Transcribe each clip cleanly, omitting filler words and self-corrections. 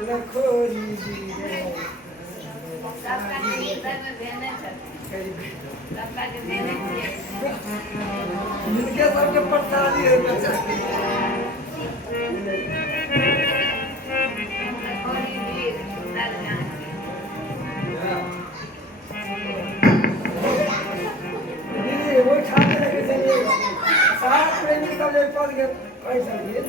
लखोरी इनके सबके प्रसादी है बच्चा वो छात्र लेके चलिए सात प्रेमी सब एक पद के पैसा दिए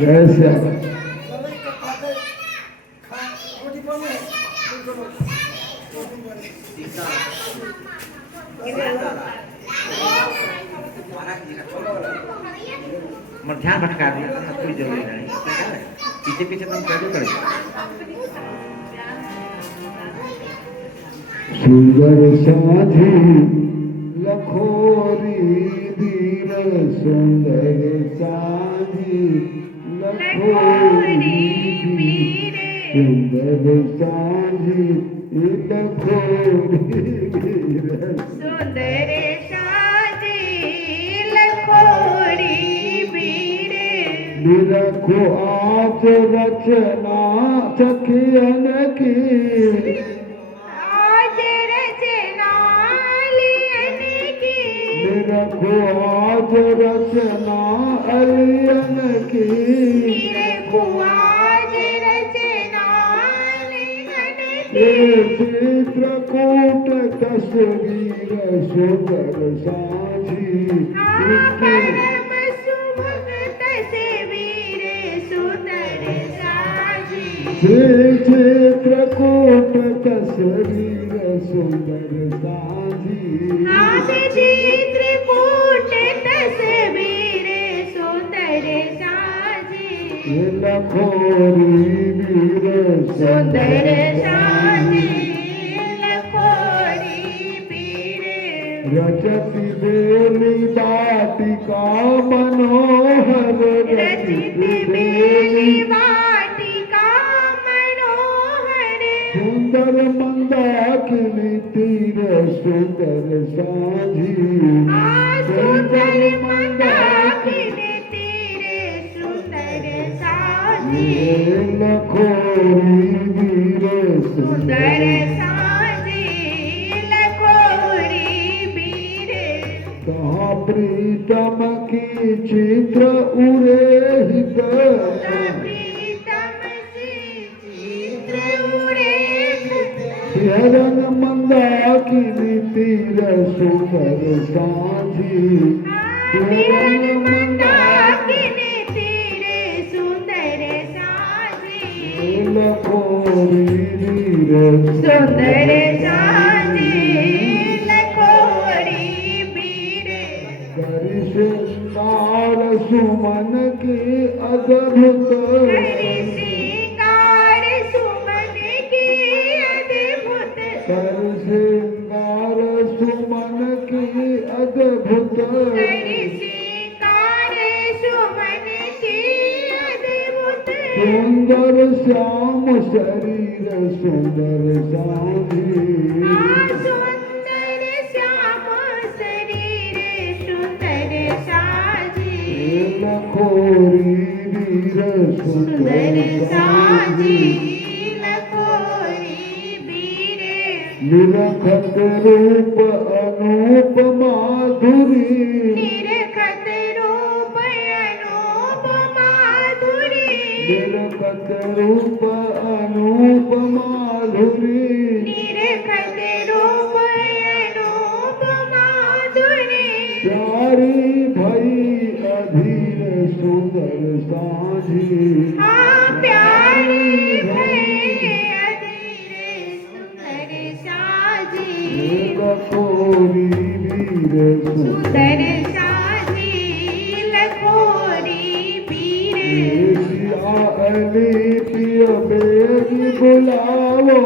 जैसे ध्यान भटका दिया कोई जरूरी नहीं पीछे पीछे तुम कैसे करें सुंदर साझी लखोरी धीर सुंदर साझी लखोरी सुंदर साझी लखोरी सुंदर साझी लखोरी निरखो आज रचना सखियन की निरखो आज रचना अलियन की चित्रकूट तस्वीर सुंदर साझी चित्रकूट तस्वीर सुंदर साझी चित्रकूट तस्वीर सुंदर साझी लखोरी वीर सुंदर साझी लखोरी वीर रचति बेली बाटिका मनोहर रचित बेली वाटिका मनोहर सुंदर मंदाकिनी तीर सुंदर साझी सुंदर मंदाकिनी तीर सुंदर साझी लखोरी वीर सुंदर साझी लखोरी वीर कहाँ प्रीतम की चित्र उरे हित प्रीतम से चित्र उड़े शरण मंदाकिनी तीर सुंदर साझी शरण मंदाकिनी तीर सुंदर साझी लखोरी वीर सुंदर साझी लखोरी वीर करि श्रृंगार सुमन की अद्भुत हरि श्रृंगार सुमन की अद्भुत कर श्रृंगार सुमन की अद्भुत हरि श्रृंगार सुमन की अद्भुत सुंदर श्याम शरीर सुंदर साझी सुंदर श्याम शरीर सुंदर साझी लखोरी वीर सुंदर सुंदर साझी साझी लखोरी वीर निरखत रूप अनूप माधुरी निरखत रूप अनूप माधुरी निरखत रूप अनूप माधुरी निरखत रूप अनूप माधुरी प्यारी भई अधीर सुंदर साझी हाँ प्यारी भई अधीर सुंदर साझी लखोरी वीर सुंदर साझी लखोरी वीर सिया अली पिय बेगी बुलावो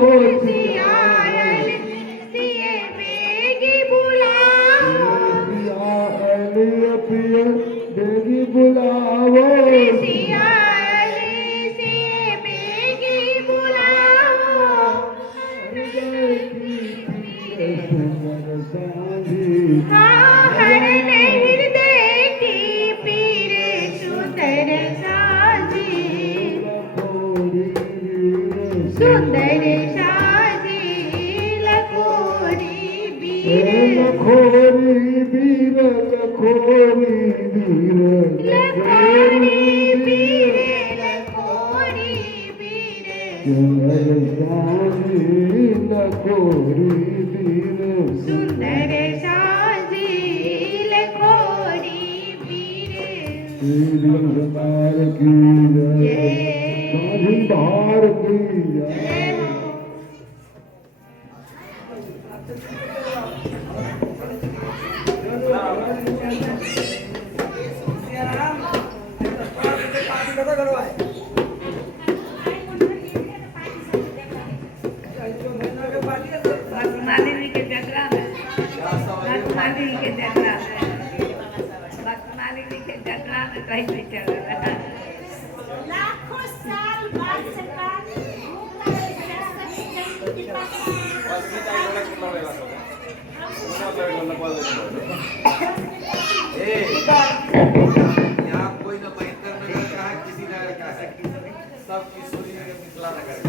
हरण हृदय की पीर सुंदर साजी सुंदर साजी लखोरी बीर लखोरी बीर लखोरी बीर लखोरी बीर लखोरी बीर लखोरी बीर सुंदर साजी लखोरी बीर बार की बार की जय हो। सियाराम पार्टी कसा करवाय मालिनी के जगरा में मालिनी के जगरा में मालिनी के जगरा में कहीं भी चल रहा है लाखों साल बाद सरकार यहाँ कोई ना महेंद्र नगर का है किसी नगर का है सब किशोरी नगर मिथिला नगर का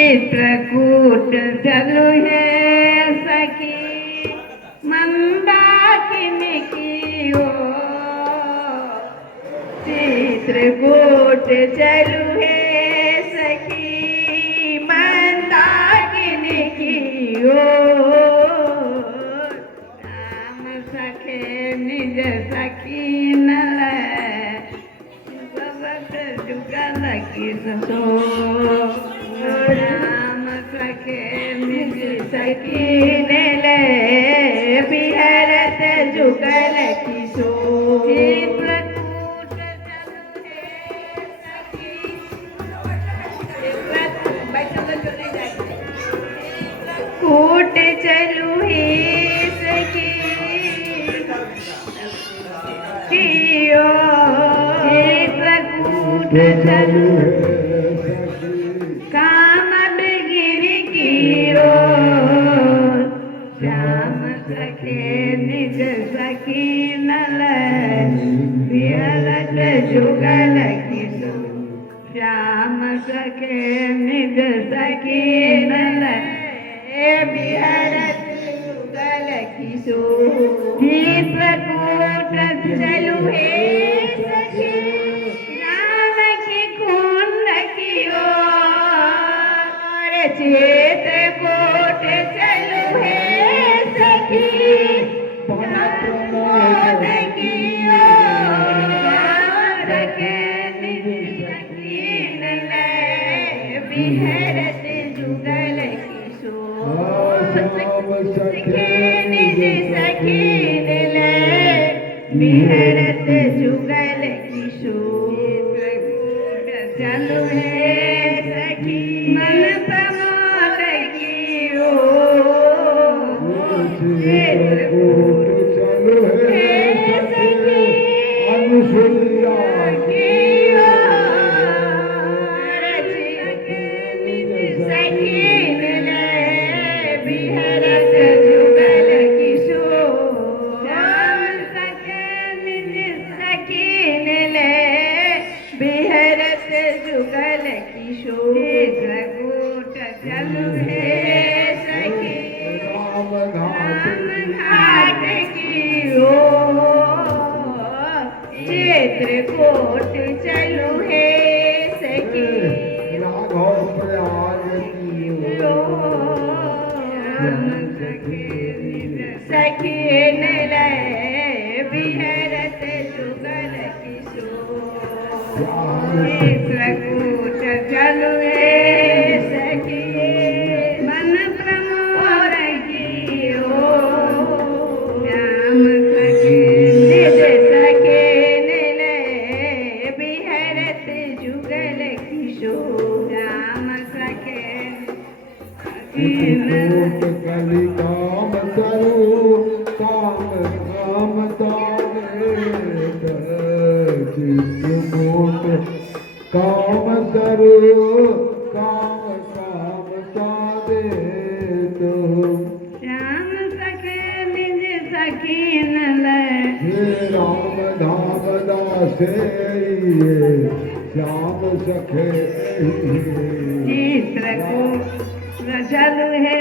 चित्रकूट चलु है सखी मंदाकिनी की ओ चित्रकूट चलु है सखी मंदाकिनी की ओ राम सखे निज सखी नल जुगल की सो राम सखे निज सखीन ले बिहरत जुगल किशो चित्रकूट चलु है सखी कूट चलु है सखी कियो चित्रकूट चलु काम गिरी कीरो श्याम सखे निज सखी नल बिहरत जुगल किशो श्याम सखे निज सखी नल बिहरत जुगल किशो चित्रकूट चलु है सखी राम की कुंड की ओर चित्रकूट चलु है सखी प्रमोद की ओर के निज सखी नल बिहरत जुगल किशोर सखी निज सखी नल बिहरत जुगल किशोर चलु है सखी मन प्रमोद की ओर चित्रकूट चलो है सखी अनुसुईया की ओर सखी नल बिहरत जुगल किशोर राम सखे निज सखी नल बिहरत जुगल किशोर चित्रकूट चलु है सखी राम घाट की ओर चित्रकूट चलु है सखी राघव प्रयाग की राम सखे निज सखी नल बिहरत जुगल किशोर चित्रकूट चलु है सखी मन प्रमोद की किशोर राम सखे चित्रकूट कलि काम तरु काम काम तारे चित्रकूट काम तरु काम काम तारे राम सखे निज सखीन लय हे राम धाम दासे श्याम सखे चित्रकूट चलु है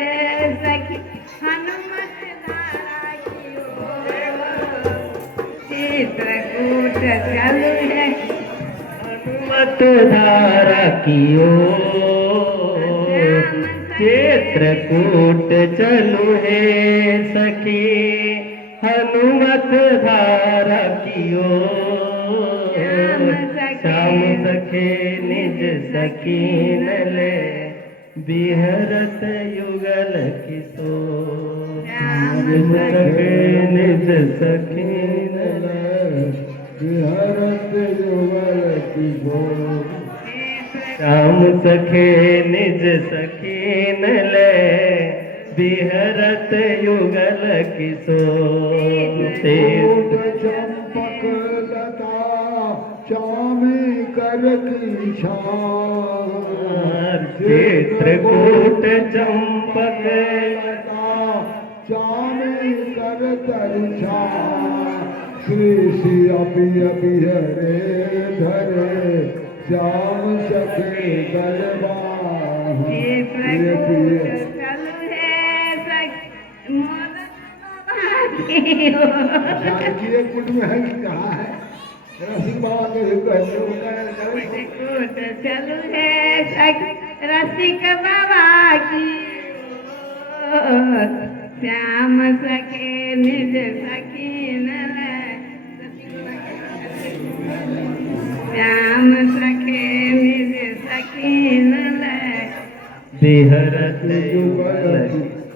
सखी हनुमत धारा की ओर चित्रकूट चलु है हनुमत धारा की ओर चित्रकूट चलु है सखी हनुमत धारा की ओर श्याम सखे निज सखीन ले बिहरत युगल किशोर श्याम सखे निज सखीन बिहरत युगल किशोर श्याम सखे निज सखीन ले बिहरत युगल किशोर चंपक लता चामी कर की छार चित्रकूट चंपक लता चामी कर तरछा श्री श्री अभी अभी हरे धरे श्याम सखे गलबा जानकी एक कुट में है कि कहाँ है रसिक बाबा के चलू है रसिक बाबा की श्याम सखे निज सखीन श्याम सखे निज सखीन बिहरत युगल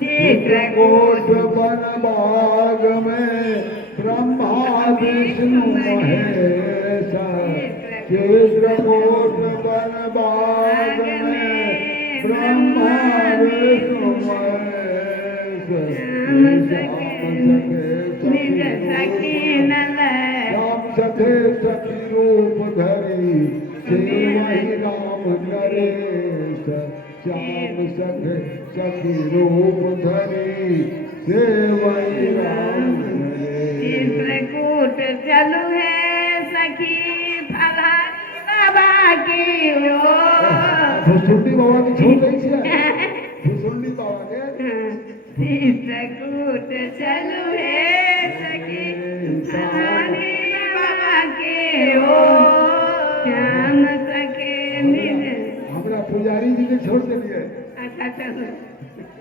चित्रकूट वन बाग में ब्रह्मा विष्णु महेश चित्रकूट वन बाग में ब्रह्मा विष्णु महेश निज सखीन राम सखे सखी रूप धरी सेवहि राम नरेश श्याम सखे सखी रूप धरी सेवहि राम नरेश चित्रकूट चलू है सखी फलहारी बाबा की ओर भुसुंडी बाबा की छोड़ रही है भुसुंडी बाबा के चित्रकूट चलू है सखी फलहारी बाबा की ओर श्याम सखे निज हमरा पुजारी जी के छोड़ देलिए अच्छा चलो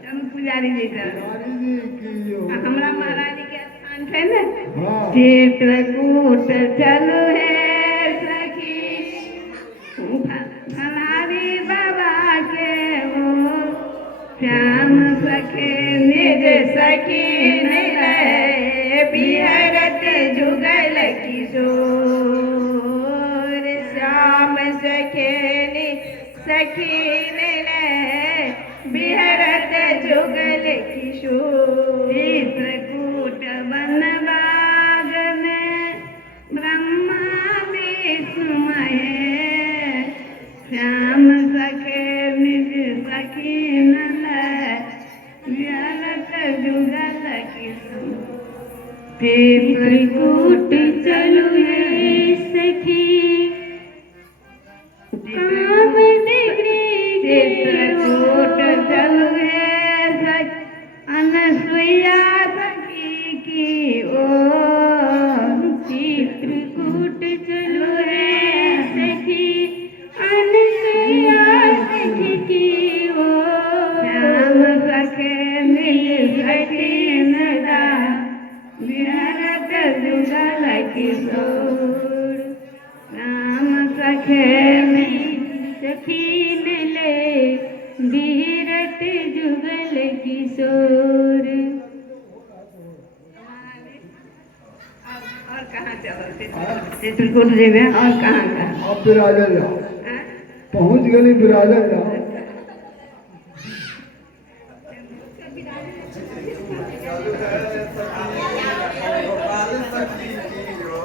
हम पुजारी जी का पुजारी जी की यो हमरा महाराज जी के स्थान थे ना हाँ चित्रकूट चलू है सखी फलहारी बाबा के ओर श्याम सखे निज सखीन लय बिहरत जुगल किशोर श्याम सखे निज सखीन लय बिहरत जुगल किशोर चित्रकूट वन बाग में ब्रह्मा विष्णु महेश श्याम सखे निज सखीन लय बिहरत जुगल किशोर चित्रकूट चलू है सखी काम चित्रकूट चलू है सखी अनसुईया सखी की ओर चित्रकूट चलू है सखी अनसुईया सखी की ओर श्याम सखे निज सखीन बिहरत जुगल किशोर राम सखे सखीन ले बिहरत जुगल किशोर और कहाँ चलो चित्रकूट जी में और कहाँ का अब फिर आ जाओ हाँ? पहुंच गई बिराजन जाओ गोपाल सखी की हो।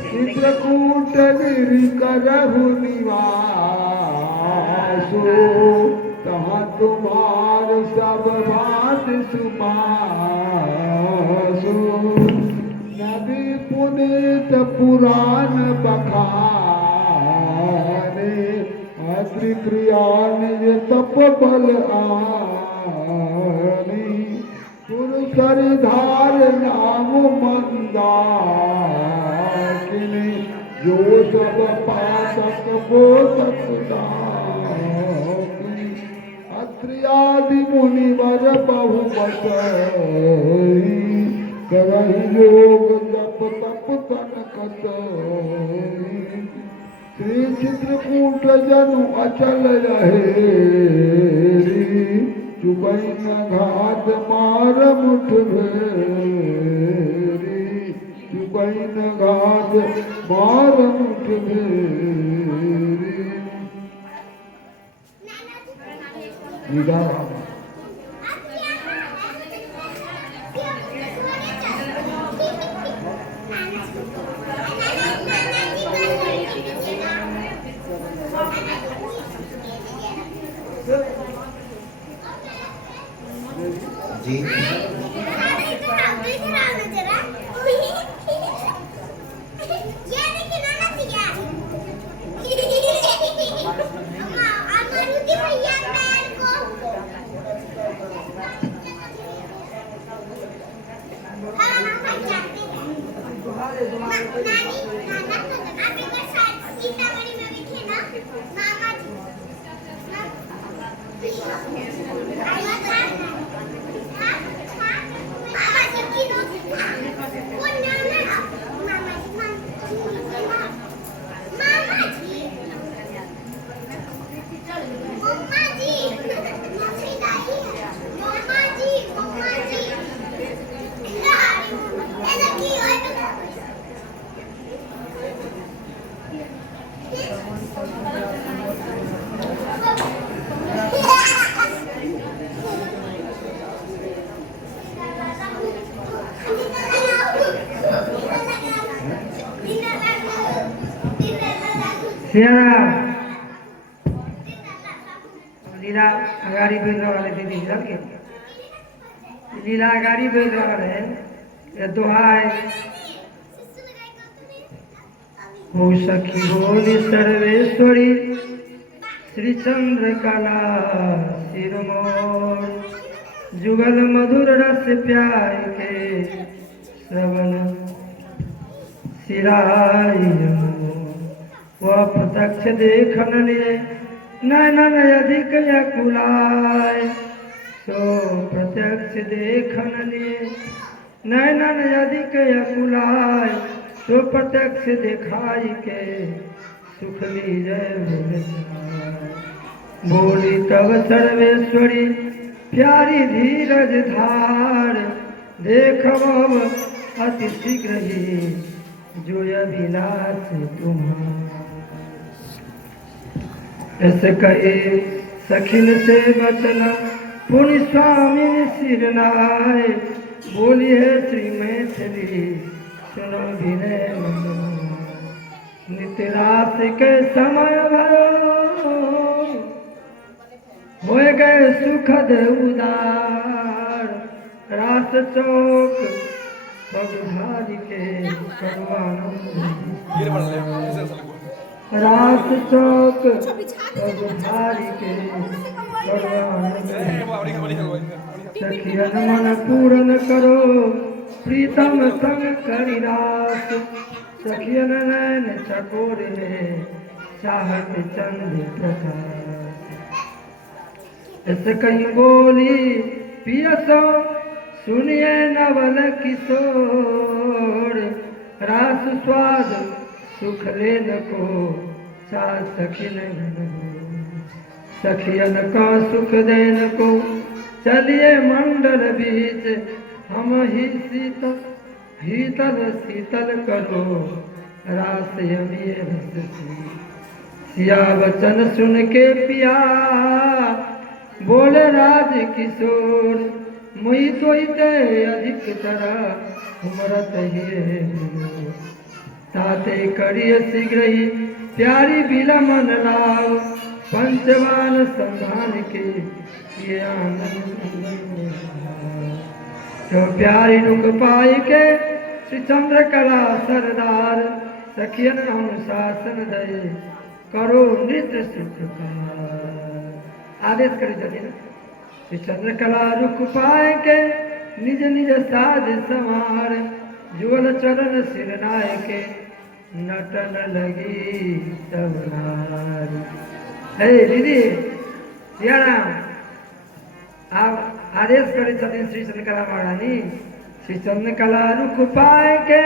चित्रकूट गिरि करहु निवासो तहाँ तुम्हार सब भात सुमासो नदी पुनीत पुराण बखाने अत्रि प्रियान ये तप बल आनी पुरुषरिधार नाम मंदाकिनी जो सब पातक पोतक दानी अत्रियादि मुनिवर बहु बसई करहि योग जप तप तन कतई श्री चित्रकूट जनु अचल रहे चुबई न घात मार मुठ भेरी चुबई न घात मार मुठ भेरी निदान जी लीला अगाड़ी बेच वाले दीदी के लीला अगाड़ी बेच वाले ये दोहा है हो सखी होली सर्वेश्वरी श्री चंद्र कला सिरमोर जुगल मधुर रस प्यार के श्रवण सिराई वह प्रत्यक्ष देखन लिए नैनन अधिक यकुलाय सो प्रत्यक्ष देखन लिए नैनन अधिक यकुलाय सो प्रत्यक्ष दिखाई के सुख लीजय बोली तब सर्वेश्वरी प्यारी धीरज धार देखब अति शीघ्र ही जो अभिलाष तुम्हारा ऐसे कहे सखिन से बचना पुण्य स्वामी सिरनाय बोली है श्री मैथिली सुनो विनय नित्य रात के समय भयो हो गए सुखद उदार रास चौक बगधारी के रात चौक बगधारी के सखियन मन पूरन करो प्रीतम संग करी रास सखियन नैन चकोर चाहत चंद प्रकाश ऐसे कहीं बोली पियसो सुनिए नवल किशोर रास स्वाद सुख लेन को चा सखिन सखियन का सुख देन को चलिए मंडल बीच हम ही सीता हीतल शीतल करो रास यमी रस सी। सिया वचन सुन के पिया बोले राज किशोर, मुई सोईते अधिक तरह उमरत हे ताते करिय शीघ्र ही प्यारी बिलमन लाव, पंचवान संधान के ये आनंद। जो प्यारी रुक पाई के श्री चंद्र कला सरदार, सखियन अनुशासन दे करो नृत्य सुखकार। आदेश करे जल्दी ना। श्री चंद्र कला रुक पाए के निज निज साज समार, जुगल चरण सिर नाय के नटन लगी तबनार। हे दीदी सियाराम, आप आदेश करे छथिन श्री चंद्रकला महारानी। श्री चंद्रकला रुख पाए के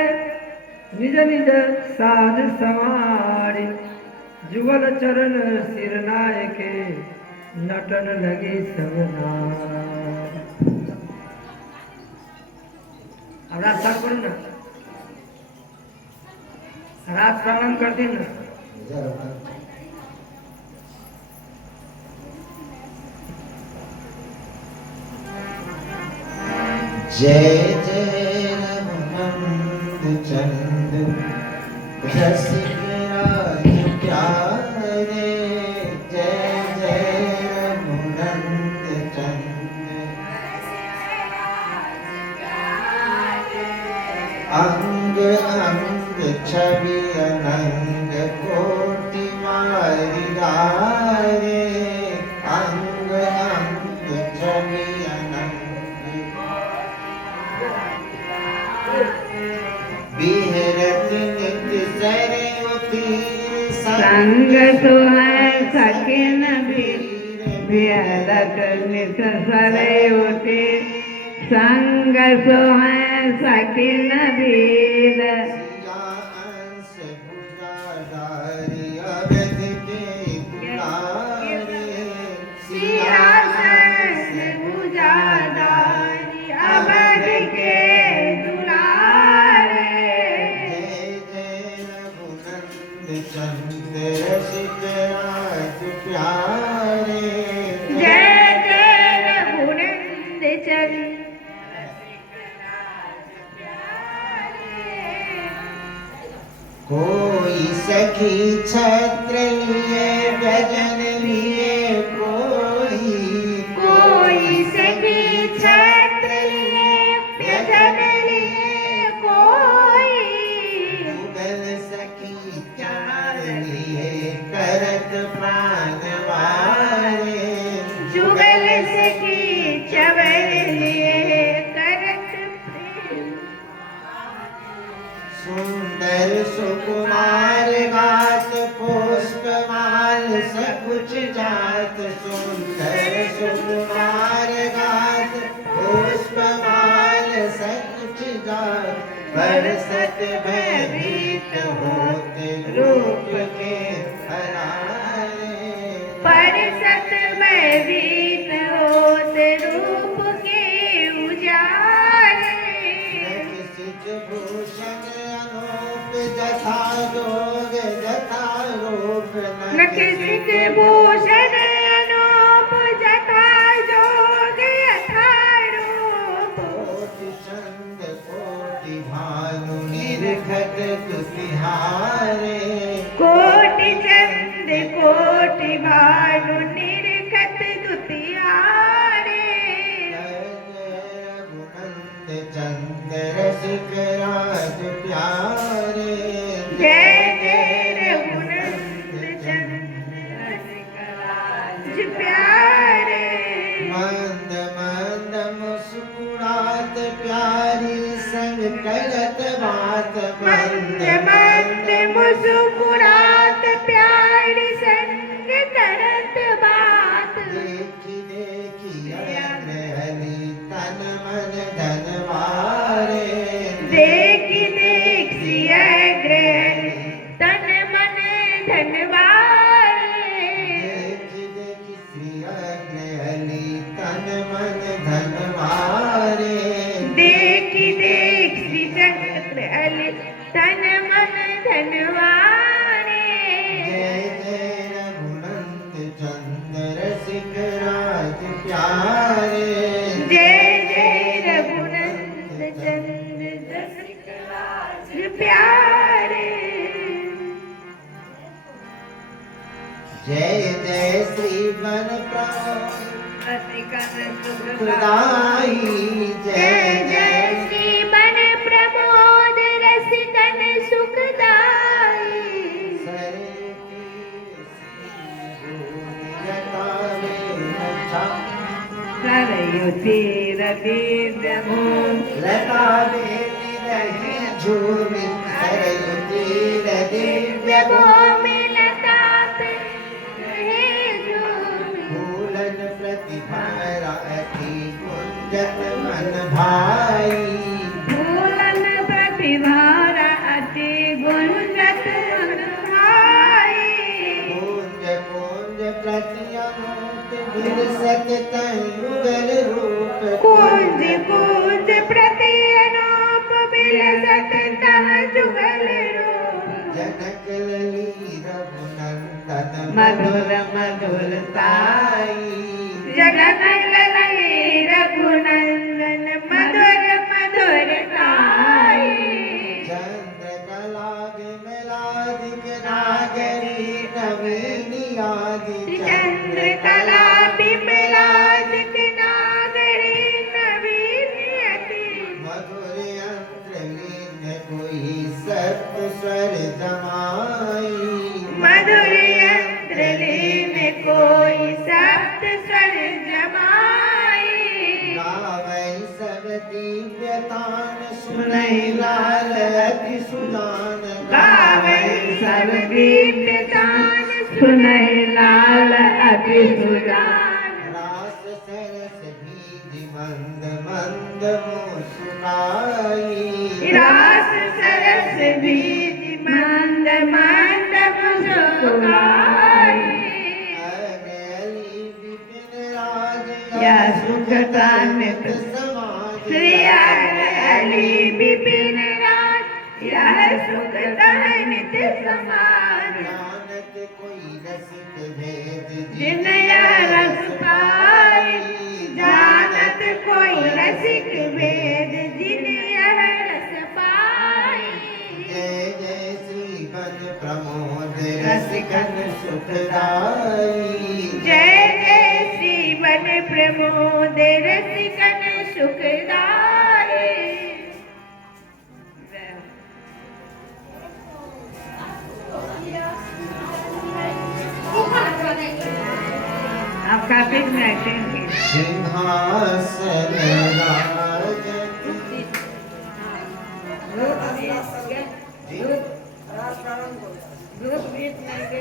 निज निज साज समारी, जुगल चरण सिर नाय के नटन लगी सबनार। अब रात साफ करूँ ना, रात प्रणाम कर दी ना। जय जय रघुनंद चंद रसिक राज प्यारे, जय जय रघुनंद चंद। अंग अंग छवि अनंग कोटि मारी डारे, अंग अंग छवि बिहरत नित्य सरयू तीर, संग सुहाय सकिन बिहरत नित्य सरयू तीर, संग सुहाय सकिन वीर। सिया अंश भुजाधारी अवध के दुलारे, सिया अंश भुजाधारी अवध के दुलारे। चंद रसिक राज प्यारे, जय जय रघुनंद चंद कोई सखी छत्र लिए व्यजन लिए, कोई सखी छत्र लिए व्यजन लिए, कोई युगल सखी चार लिए करत प्राण वारे, जुगल सखी चवर लिए करत प्रेम। सुंदर सुकुमार गात पुष्पमाल सकुच जात, सुंदर सुकुमार गात पुष्पमाल सकुच जात, बरसत भयभीत होते रूप के हरारे, परसत भयभीत होते रूप के उजारे। सिज भूषण अनूप जथा जोग जथा रूप, नखसित भूषण अनूप जथा जोग यथा रूप, कोटि चंद कोटि भानु निरखत तुतिहारे, कोटि चंद कोटि भानु निरखत दुतियारे। रघुनंद चंद रसिक राज प्यारे, जय जय रघुनंद चंद रसिक राज प्यारे। मंद मंद मुस्कुरात प्यारी संग करत बात, मंद मंद मुस्कुरात जय जय श्री वन प्रभु रसिकन सुखदाई खुदाई जय जय श्री बन प्रमोद रसिकन सुखदाई सरयु तीर दिव्य भूमि लता बेली रही झूमी सरयु तीर दिव्य भूमि लता पे रहे झूमी फूलन प्रतिभा राती कुंजन मन भाई फूलन प्रतिभारा अति गुंजत मन भाई कुंज कुंज प्रतियमोत विरसत तयुगल रूप कुंज कुंज प्रति अनूप बिलसत तह जुगल रूप जनक लली रघुनंदन मधुर मधुरताई जनक ललई रघुनंदन मधुर मधुरताई चंद्र कलाग मलादिक नागरी नवीनी आदि चंद्र कला बिमलादिक नागरी नवीनियति मधुर अंतरलीन कोई सप्त स्वर जमाई मधुर यंत्र लीन कोई सप्त स्वर जमाई गावै सब दिव्यतान सुनई लाल अति सुजान गावै सब दीप्तान सुनहि लाल अति सुजान रास सरस बीज मंद मंद मुस्काई रास सरस बीज मंद मंद मुस्काई अगली विपिन राज या सुखदानित समाज श्री अली विपिन राज यह सुख नित समान जानत कोई रसिक भेद जिन यह रस पाई जानत कोई रसिक भेद जिन यह रस पाई जय जय श्री वन प्रमोद रसिकन सुखदाई जय जय श्री वन प्रमोद रसिकन सुखदाई आप कार्तिक में एक्टिंग की सिंहासन राज ग्रुप गीत में के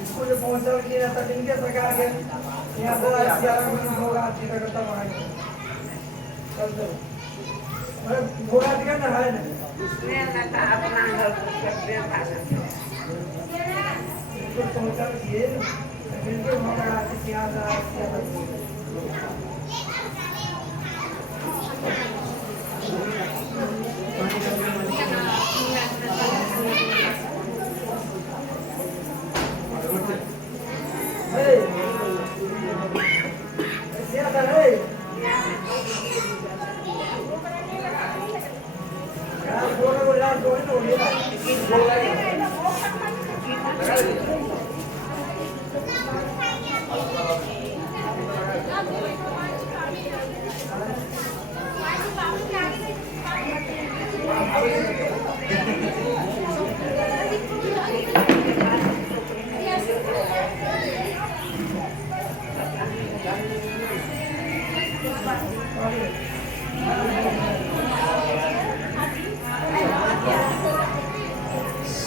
इसको जो पहुंचा किया था इनके प्रकार के यहाँ से होगा अच्छी तरह तब आएंगे भोगा दिखा ना है ना उसने लगा अपना घर करते था इसको पहुंचा किए इनके होगा अच्छी यहाँ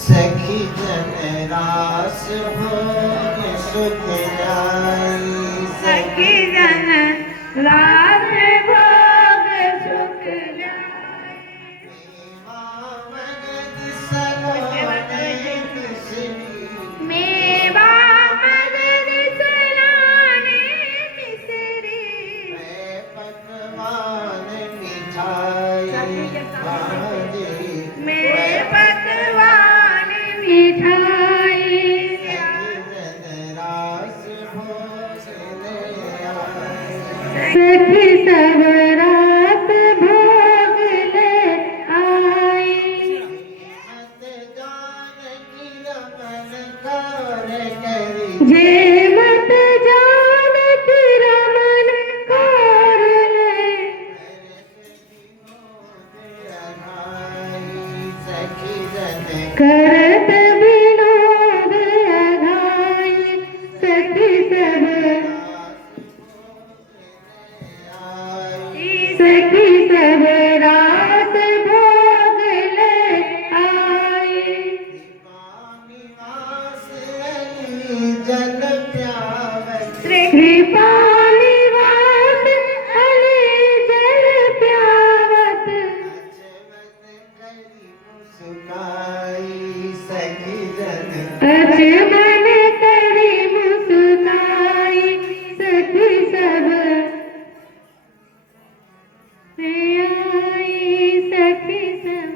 सखी जन रास भोग सुख जाई सखी जन लाल भोग सुख जाई मावन सलो मैं पकवान मिठाई सखी सब रात भोग ले आई जे मत जान की रमन कर ले करत विनोद अघाई सखी सब सखी सब रात भोग ले आई जल प्यावत कृपा निवास अली जल प्यावत सखी जन अचमन करी मुस्काई सखी सब आई सखी सब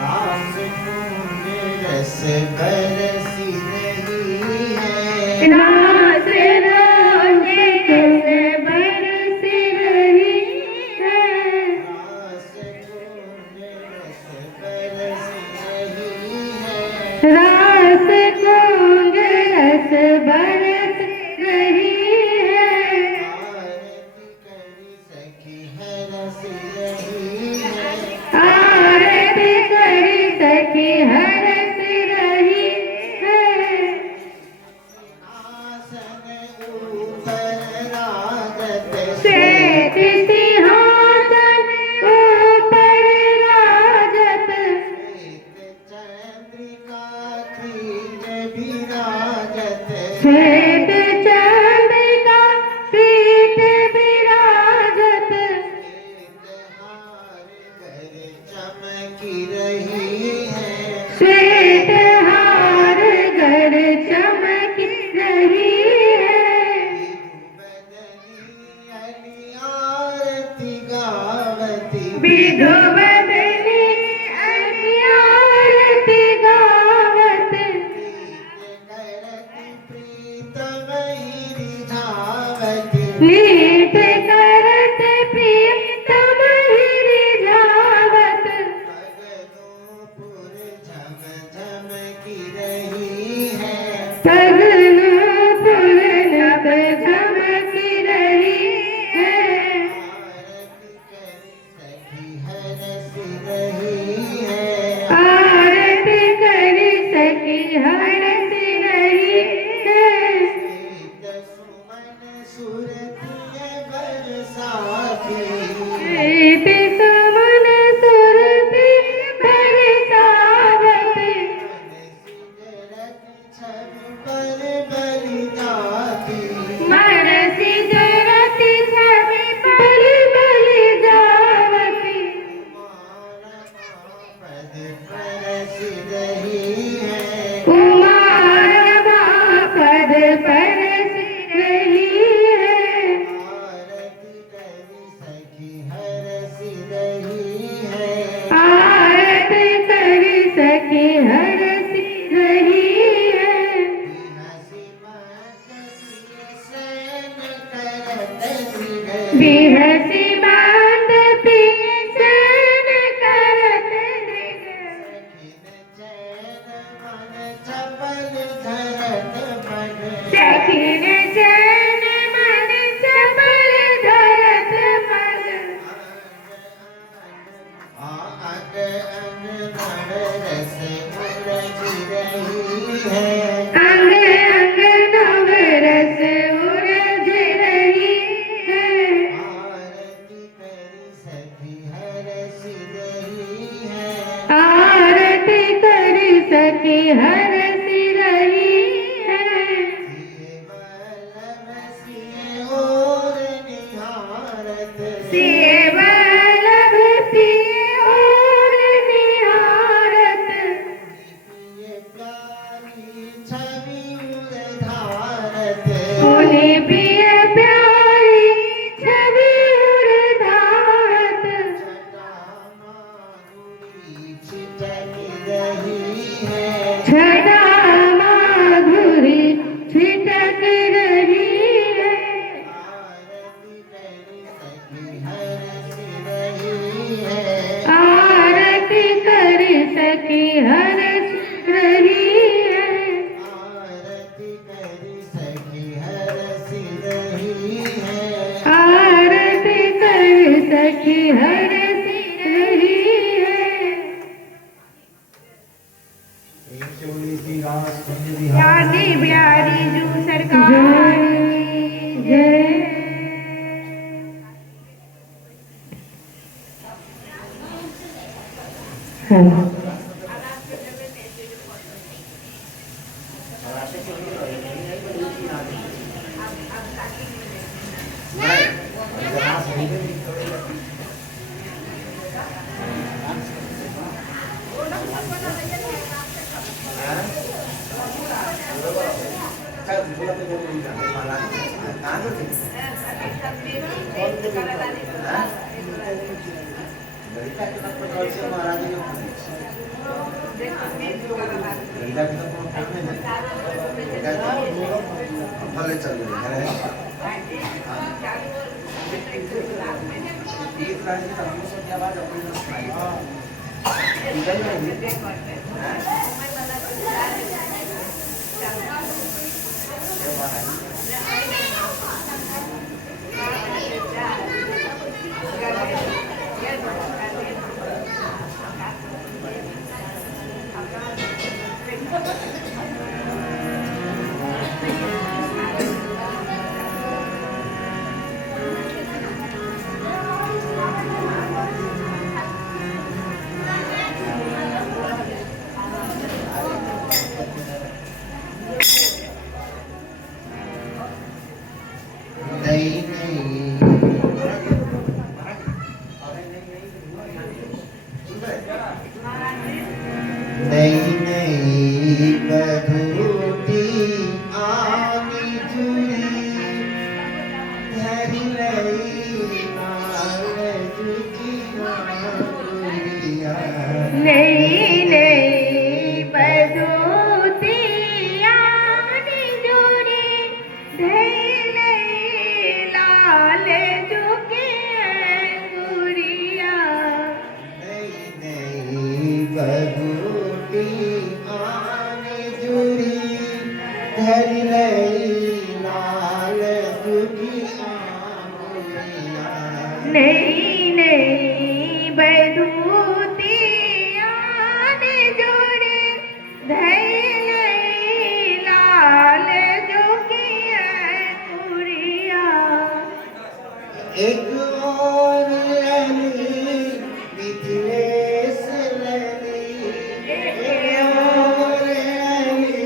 रास कुंज रस बरसी रही है रास रोजे से बरस रही है रास कुंज रस बरसी रही है रास कुंज रस बरस रही है आरती करी सखी हरस रही है आरती करी सखी हरस रही है आसन ऊपर रागत श्वेत सिंहासन ऊपर राजत चंद्रिका क्रीज विराजत श्वेत चंद्रिका पीठ विराजत चमकी रही है श्वेत हार घर चमक रही है आरती गावती विधु बदनी आरती गावत प्रीतम रिझावती नीत करत प्रियतम रिझावत पगनोपुर झम झम की रही है पगनोपुर नभ झमक रही है आरती करी सखी हरस रही है आरती करी सखी हरस रही है सुमन सुरतिय बरसाती प्रीति सुमन सुरति बरसावत मनसी जरति छवि पर बलि जावती उमा पद परस रही है आरती करी सखी हरस रही है बिहसी बांध पियसन करत दृग सखीन चैन मन चपल धरत पग अंग अंग नव रस उरझ रही है आरती करी सखी हरस रही है सिय वल्लभ सिय हाँ भले चल रही है नहीं नहीं नहीं बधूती आनी जुड़ी धरी लई माल जुटी नारिया नहीं नहीं बधूती आनी जुड़ी धैले लाल झुके अंगुरिया नहीं नहीं बधूती आनी जुड़ी धरी लई लाल जुटी आंगुरिया नहीं नहीं बधूती आनी जुड़ी धैले लाल झुके अंगुरिया एक और लली मिथिलेश लली एक और लली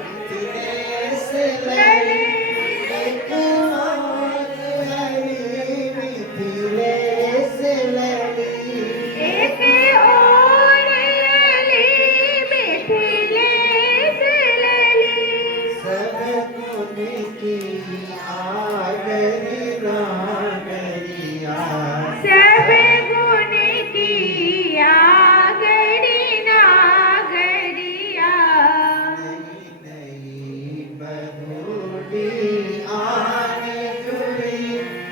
मिथिलेश लली एक और लली मिथिलेश लली एक और लली मिथिलेश लली सब गुण की आगरी नागरिया सब गुण की आगरी नागरिया नहीं बधूटी आने जुड़ी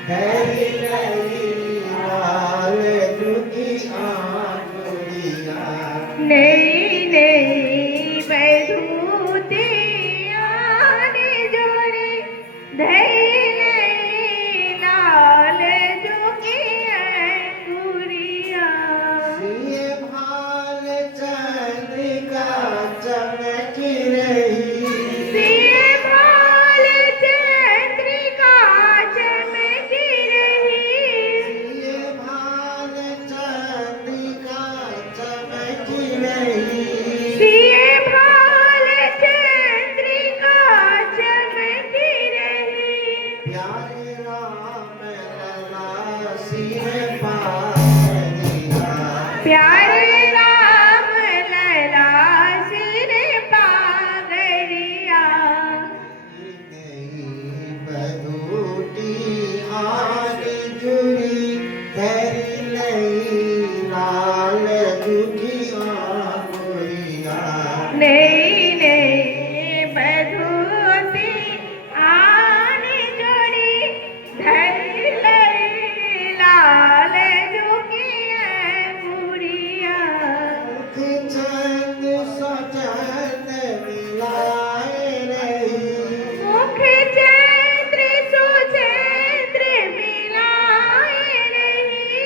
धरी लई लाल जुटी आंगुरिया नहीं नहीं बधूती आनी जोड़ी धैले लाल झुकी अंगुरिया ये भाल चंद्रिका चमक रही सिए भाल चंद्रिका चमकी रही ये भाल चंद्रिका चमक रही सिए भाल चंद्रिका चमकी रही प्यारे राम लला सिर पारिया प्यारे राम लला सिर पागरिया नहीं बधूटी आनी जुड़ी धरी लई लाल जुटी आंगुरिया नहीं नहीं बधूती आनी जोड़ी धैले लाल झुकी अंगुरिया मुख चंद सचंद मिलाए रही मुख चंद्र सुचंद्र मिलाए रही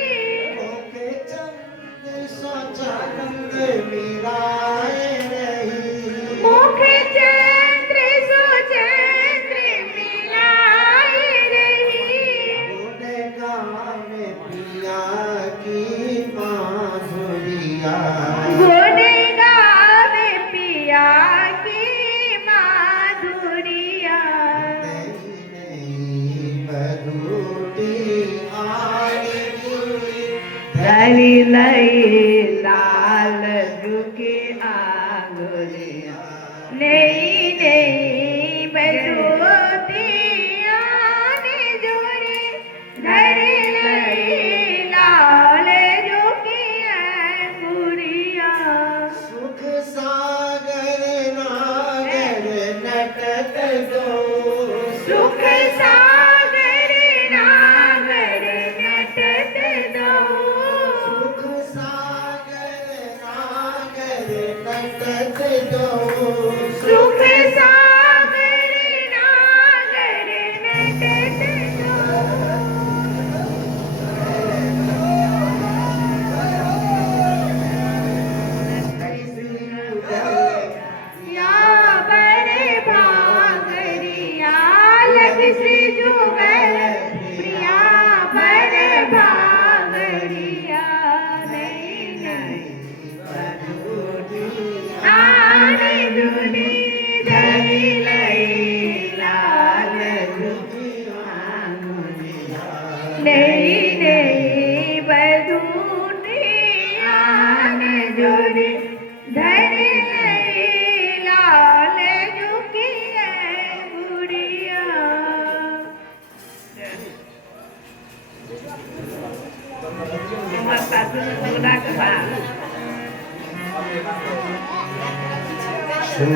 मुख चंद सचंद मिलाए रही मुख चंद्र सुचंद्र मिलाए रही गुण गान पिया की माधुरिया पिया गुण गावे पिया की माधुरिया बरूटी आए धरी लई लाल झुके आंगुरिया नहीं नहीं बदोतिया ने जोरे धरे लई लाल जो की अंगुरिया सुख सागर नागर नटत दो सुख सागर नागर नटत दो सुख सागर नागर नटत दो सुख सागर नागर नटत दो या बड़े भागरिया लग से जुगल प्रिया बड़े भागरिया नहीं नहीं आने दुनी धरी लई लाल नहीं नहीं बदूनी आने जोड़ी धरी लई लाल झुकी गुड़िया हमार सासू ने बोला के बाद सुन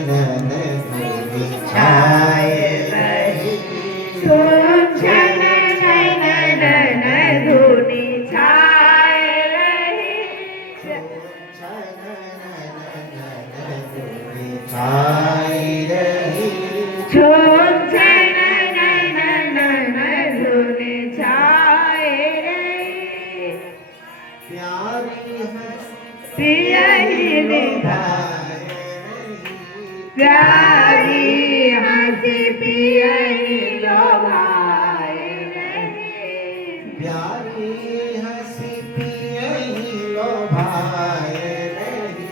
नन धुनी छाए रही छोड़ नन धुनी छाए रही पिया ही लिखा प्यारी हंसी पिया ही लोभाए रही प्यारी हंसी पियही लोभाए रही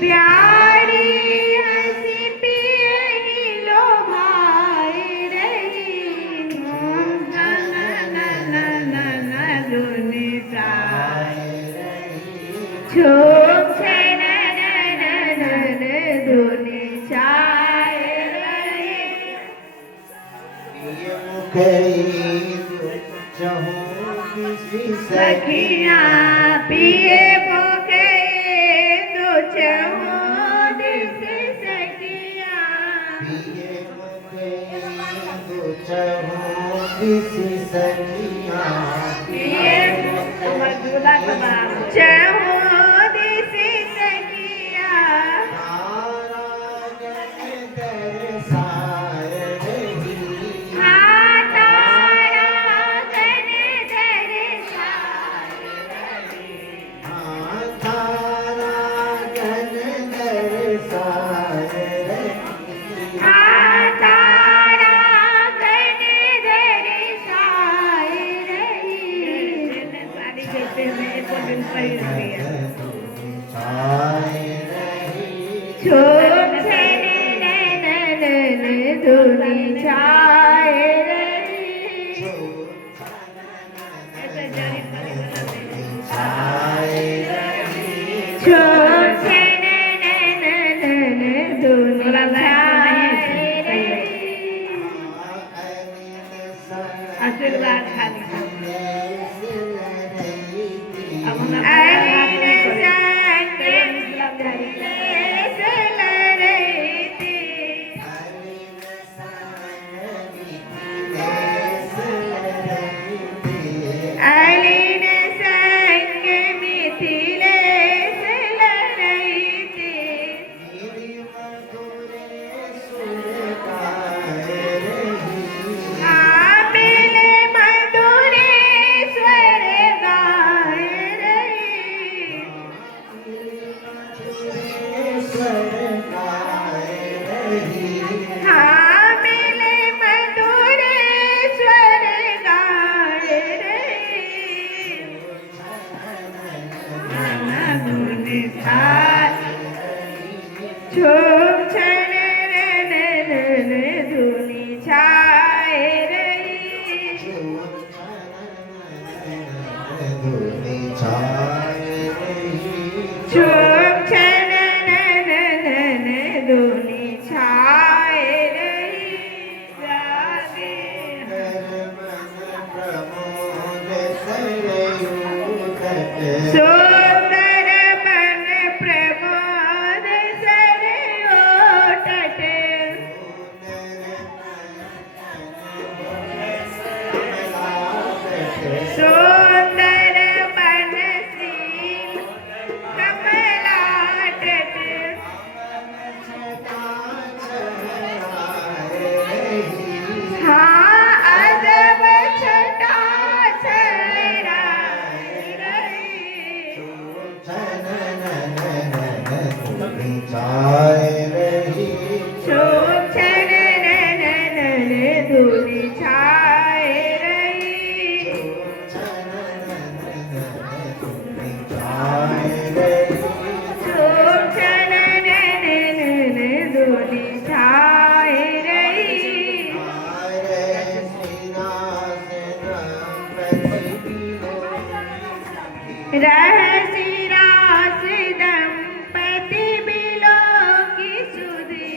प्यारी हंसी पिया ही लोभाए रही नन धुनी छाए छोड़ नन धुनी छाए रही सखिया पिए मुखे दो चौद से सखिया पिए हमार दूल्हा के बाद चौद से सखिया तारा गन दरसाए तारा गन दरसाए रही साड़ी देते हुए एक दिन पहिर लिया छोड़ नन धुनी छाए रही ऐसे जरी परी वाला दे छोड़ नन धुनी छाए रही आशीर्वाद खाली अब हम अलीन संग धरी सल रही थी अलीन संग मिथिले सल रही थी आमिल मधुरेश्वर गाए रही सुंदर बन प्रमोद सरयो तट सुंदर बन श्री कमला तट हाँ अजब छटा छराई रही शोभ छन नन धूलि छाए रही शोभ छन नन धूलि छाए रही रहसी रास दंपति बिलो की सुधि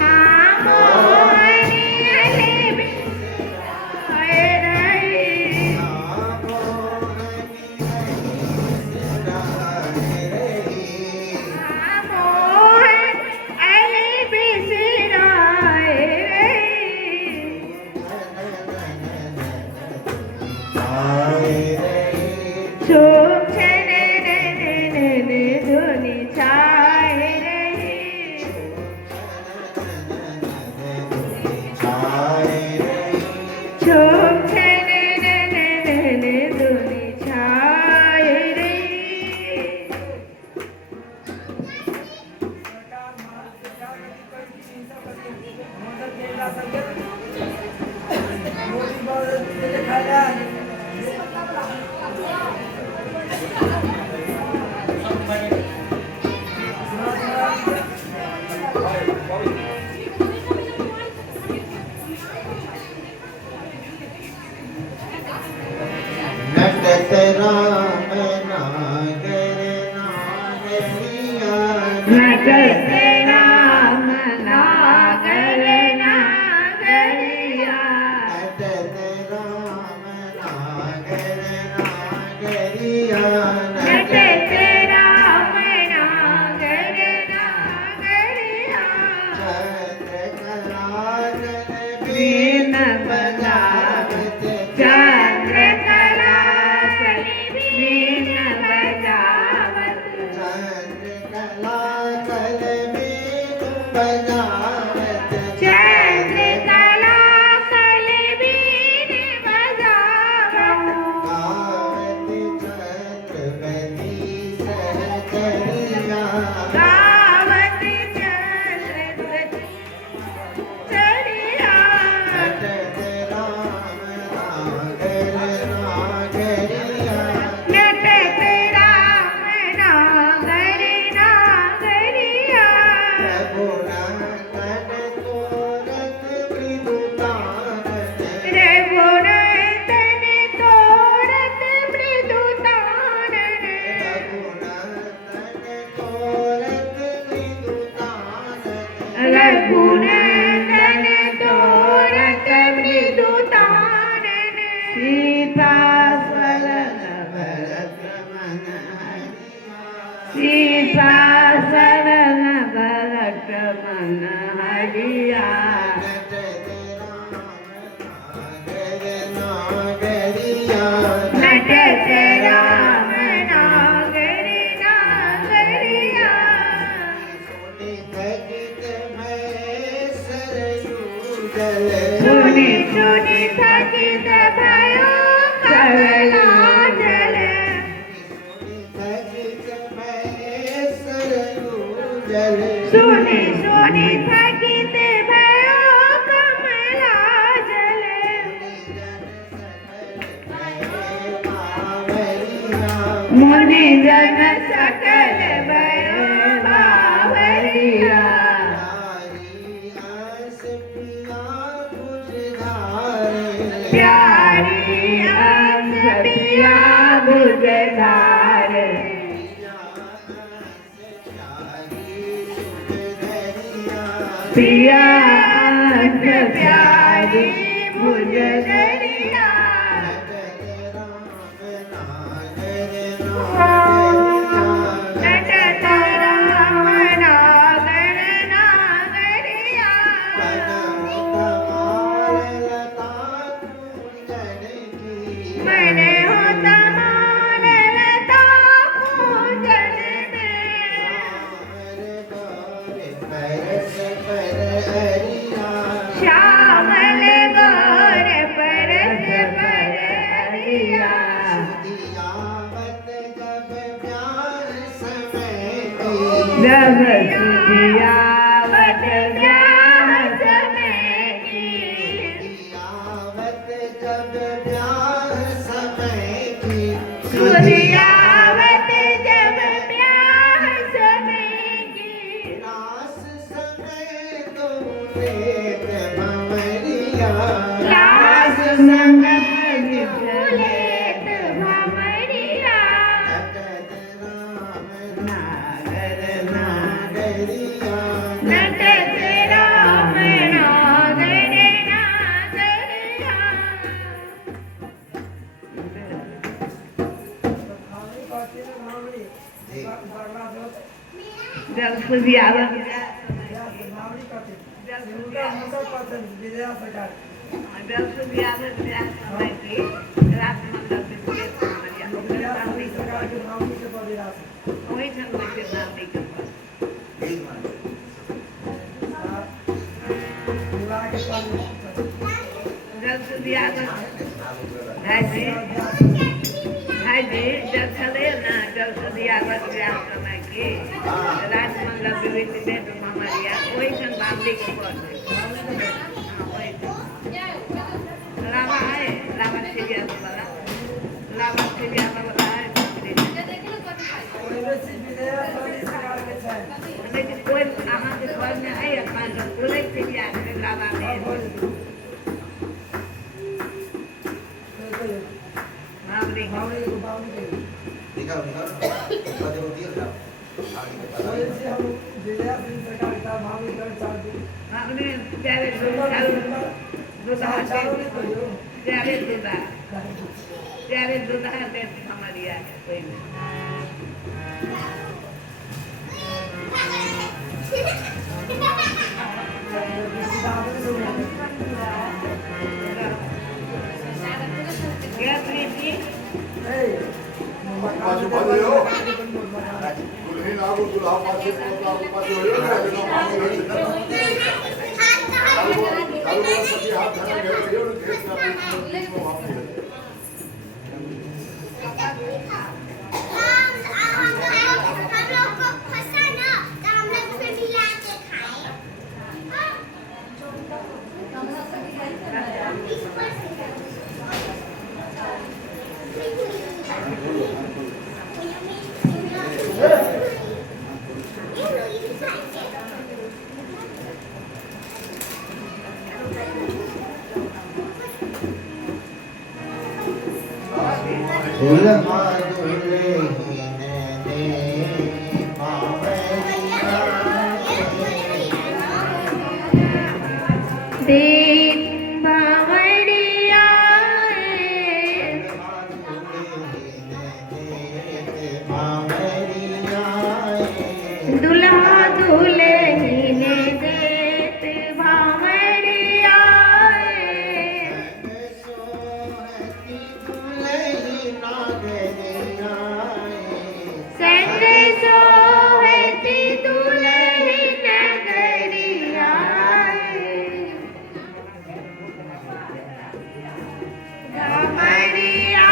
हाँ मोहनी अली बिसराए रही हाँ मोहन अली बिसराए रही शोभ छन नन धूलि छाए रही शोभ छन नन धूलि छाए रही नटत राम नागर नागरिया नटत राम नागर नागरिया नटत राम नागर नागरिया नटत राम नागर नागरिया चंद्रकलागन बीन बजावत चंद्रकला बीन बजावत चंद्रकलागन बीन बजावत चंद्रकला कल बीन बजावत गावत चंद्रवती सहचरिया गावत चरिया नटत राम नागर नागरिया नटत राम नागर नागरिया रघुनंदन तोरत मृदुतानन रघुनंदन तोरत मृदुतानन रघुनंदन तोरत रघुनंदन तोरत मृदुतानन मृदुतानन सीता सीता शरण भरत मन हरिया नटत राम नागर नागरिया सुनि सुनि थकित भयो करुणा जल सुनि सुनि थकित भयो कमला जल मुनि जन सकल भयो बावरिया प्यारी अंश पिया बुझधार पिया अंश प्यारी भुज धरिया नटत राम नागर नागरिया मन होता मान लता पूजन श्यामल गौर परस पर हरिया जब सुधियावत ब्याह समय की सुधियावत जब ब्याह समय की लास संग झूलेत भंवरिया नागर नागरिया नटत राम नागर नागरिया जब सुधियावत जब सुधियावत ब्याह समय की रात मंडल में पूरे हमारिया वही छन बैठे नाम नहीं कर जब सुधियावत है जी जब चले ना जब सुधियावत ब्याह समय की रात मंडल विविध में हमारिया वही छन नाम नहीं कर लावा है लावा से भी आता है लेकिन कोई आहा के घर में है अपन बोले से भी आते लावा में मावली मावली तेरे ત્યારે દુધા તે અમારી આ કોઈ दिन भंवरिया दुल्हा दुल्हन देत भंवरिया संग सोहती दुल्हन नगरिया भंवरिया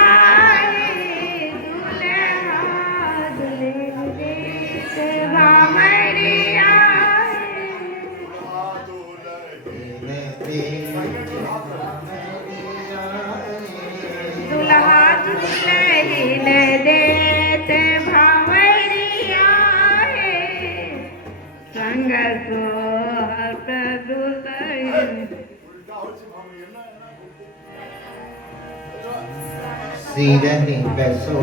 दुल्हा दुल्हन देत भंवरिया दुल्हा दुल्हन देत भंवरिया संग सोहत दुल्हन सिरनि बसो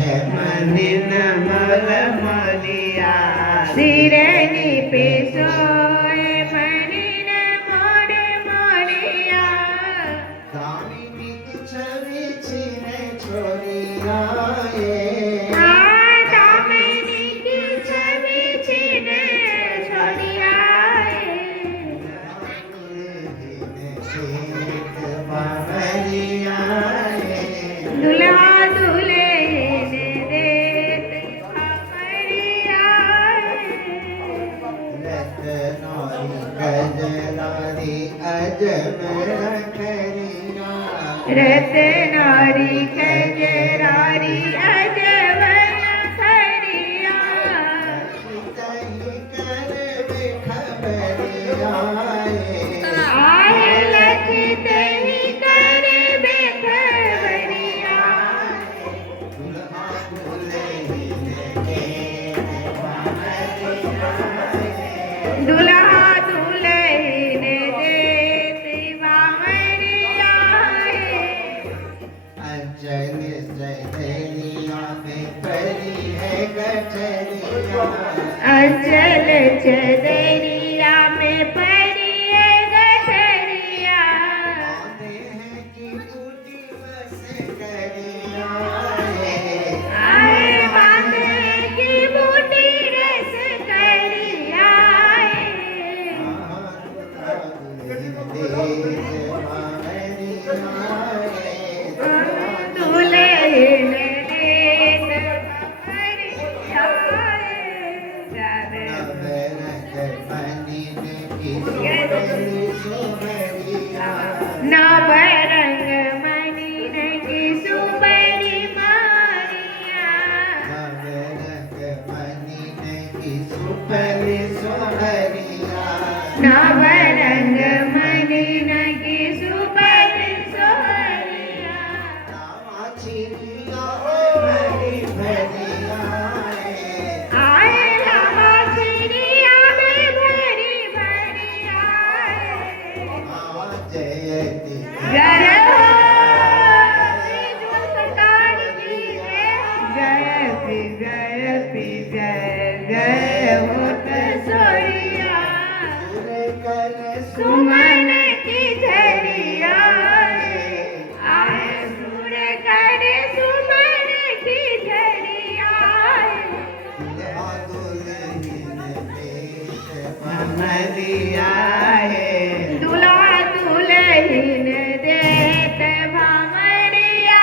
है मनिन मल मलिया सिरनि पे सोए मनिन मोर मोरिया अजमेर खरिया रतनारी खजरारी अजबर खरिया तही कर बेखबरिया आए लखत ही कर बेखबरिया दुल्हा दुल्हन के दुल्हा दुल्हन देती बावरिया अंचल सैनिया में परी है गठरिया अंचल चदरिया में पड़ी है गठरिया आते हैं कि टूटी बस करिया आए बांधे की बूटी रस करिया दुल्हन देत बावरिया नवरंग मणि की सुबरी मारिया नवरंग मणि की सुबरी सोहरिया आए लावा चिड़िया में भरी भरी आए जय हो श्री सरकार की जय जय हो सोरिया सुमन की झरिया आए सुर करे सुमन की झरिया दुल्हा दुल्हन देत भमरिया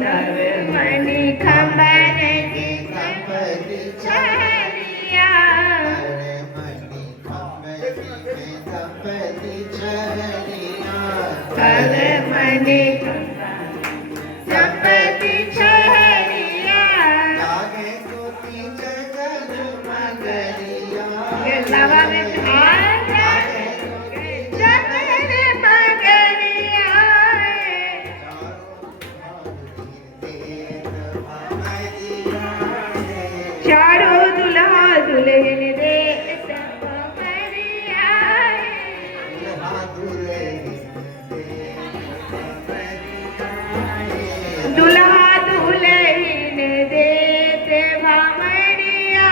नव मणि खमन की झरिया कर मणि संपत्ति छहरिया लावा में जगन मगरिया चारों दुल्हा दुल्हन देत भमरिया दुल्हा दुल्हन देत भमरिया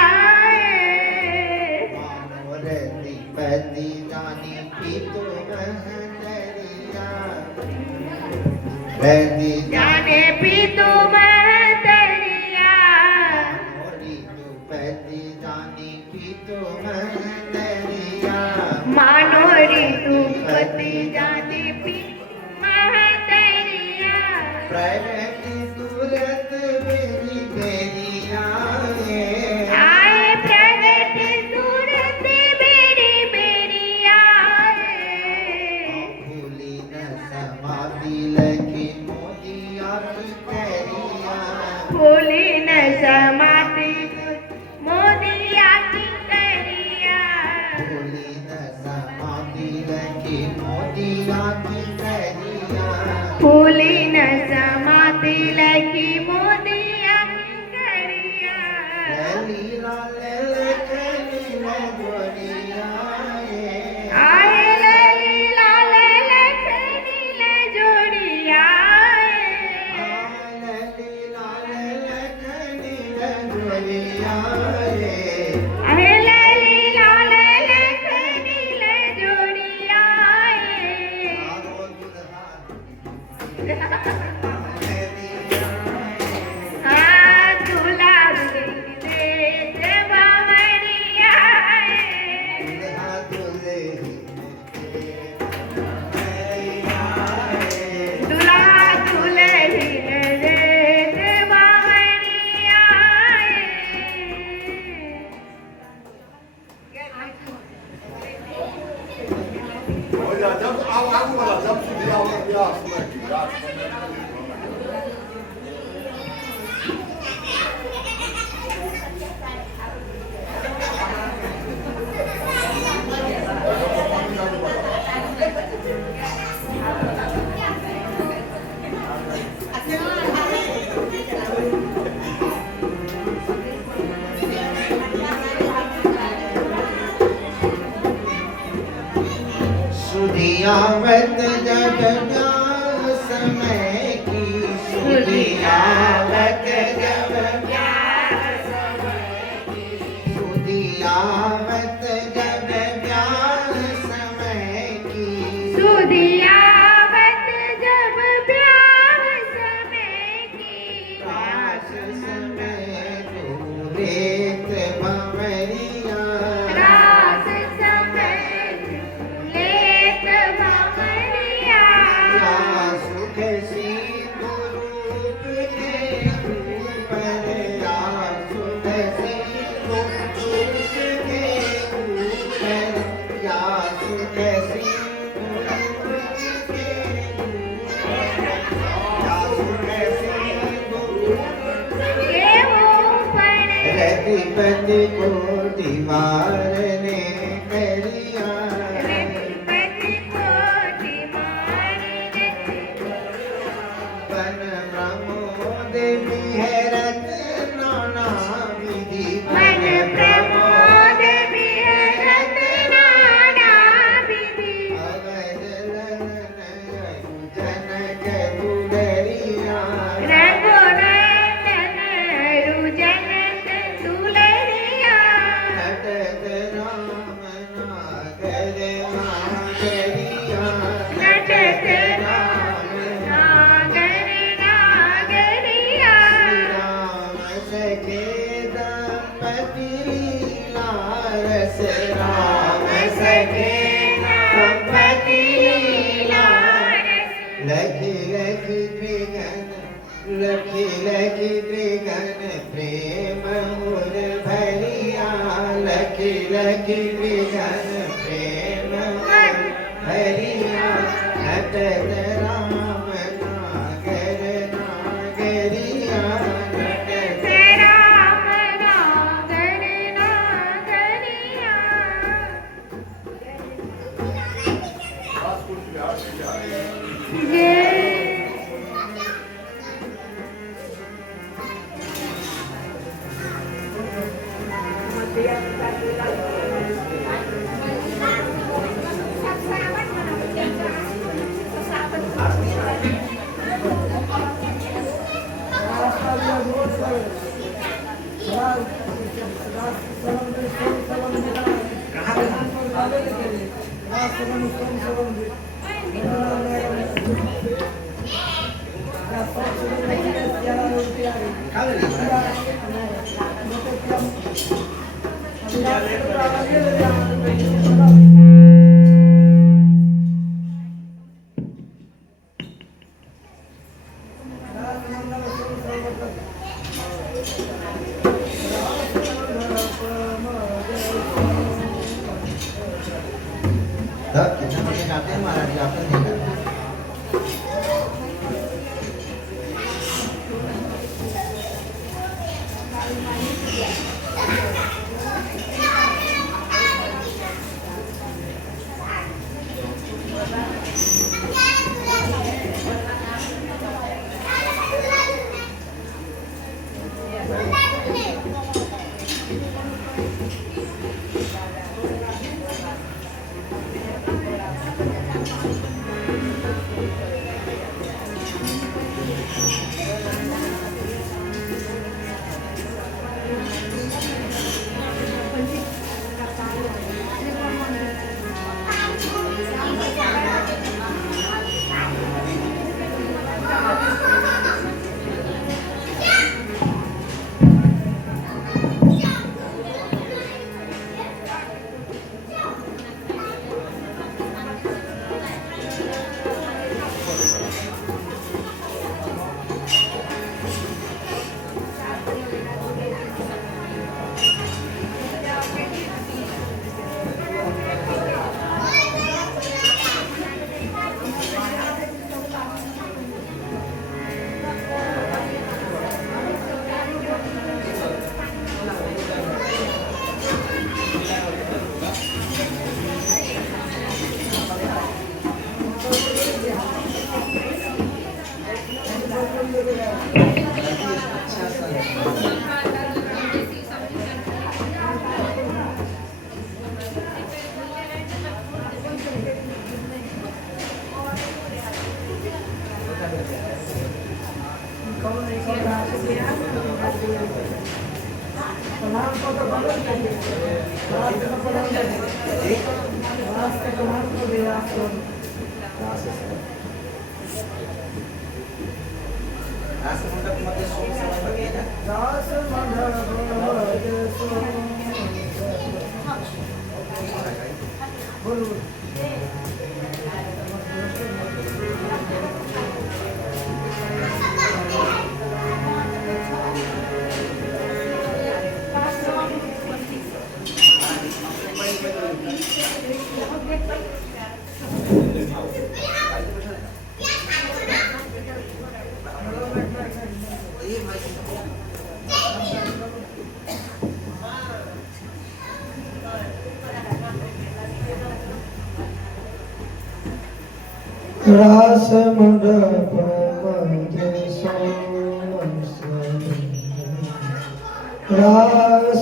पति दानी पीतो महंदरिया जाने पीतू महतरिया मोरी तू पति दानी पीतो महंदरिया मानो ऋतु पति जाने पी महतरिया प्रगति सूरत मेरी बेरिया आए प्रगट सूरत बेरी बेरिया भूली न समाधि लगी मोदिया की करिया भूली न समाति मोदिया की करिया भूली न समाधि लगी मोदिया की करिया भूली न समाति लगी मोदिया की करिया लीला ललकनी न गोरिया आए ललीला ललखनी ले जोड़िया लीला ललकनी न गोरिया आए ललीला ललखनी ले जोड़िया दूल्हा देत भमरिया दूल्हा दुल्हन देत भमरिया सुधियावत जब ब्याह समय की सुधियावत जब ब्याह समय की सुधियावत जब ब्याह समय की सुधियावत जब ब्याह समय की रास समय दूरेत भंवरिया रास समय लेत भंवरिया या सुख सिंधु रूप के ऊपर या सुख सिंधु रूप के ऊपर या सुख सिंधु रूप के ऊपर या सुख सिंधु के ऊपर रतिपति को दीवार ने करिया रतिपति को दीवार ने बन प्रमोद बिहरत नाना विधि मन प्रमोद बिहरत नाना विधि अवध ललन जनक दुलरिया रघुनंदन रुजन दुलरिया नटत राम नागर नागरिया नटत राम नागर नागरिया राम सखे दंपति लीला रस राम सखे दंपति लीला लखी लखी त्रिगन लखी लखी त्रिगन प्रेम मुर भरिया लखी लखी त्रिगन प्रेम मुर भरिया नटत राम नागर नागरिया नटत राम नागर नागरिया जय तब कितना बजे गाते हैं महाराज जी आपने नहीं गाते प्रणाम को तो बदल जाइए, रास्ते को बदल जाइए, रास्ते को प्रणाम को दिया आपको। रासमंडपमध्ये सोमवार बघेल ना. रास मंडप बोल बोल रास मंडप मध्ये रास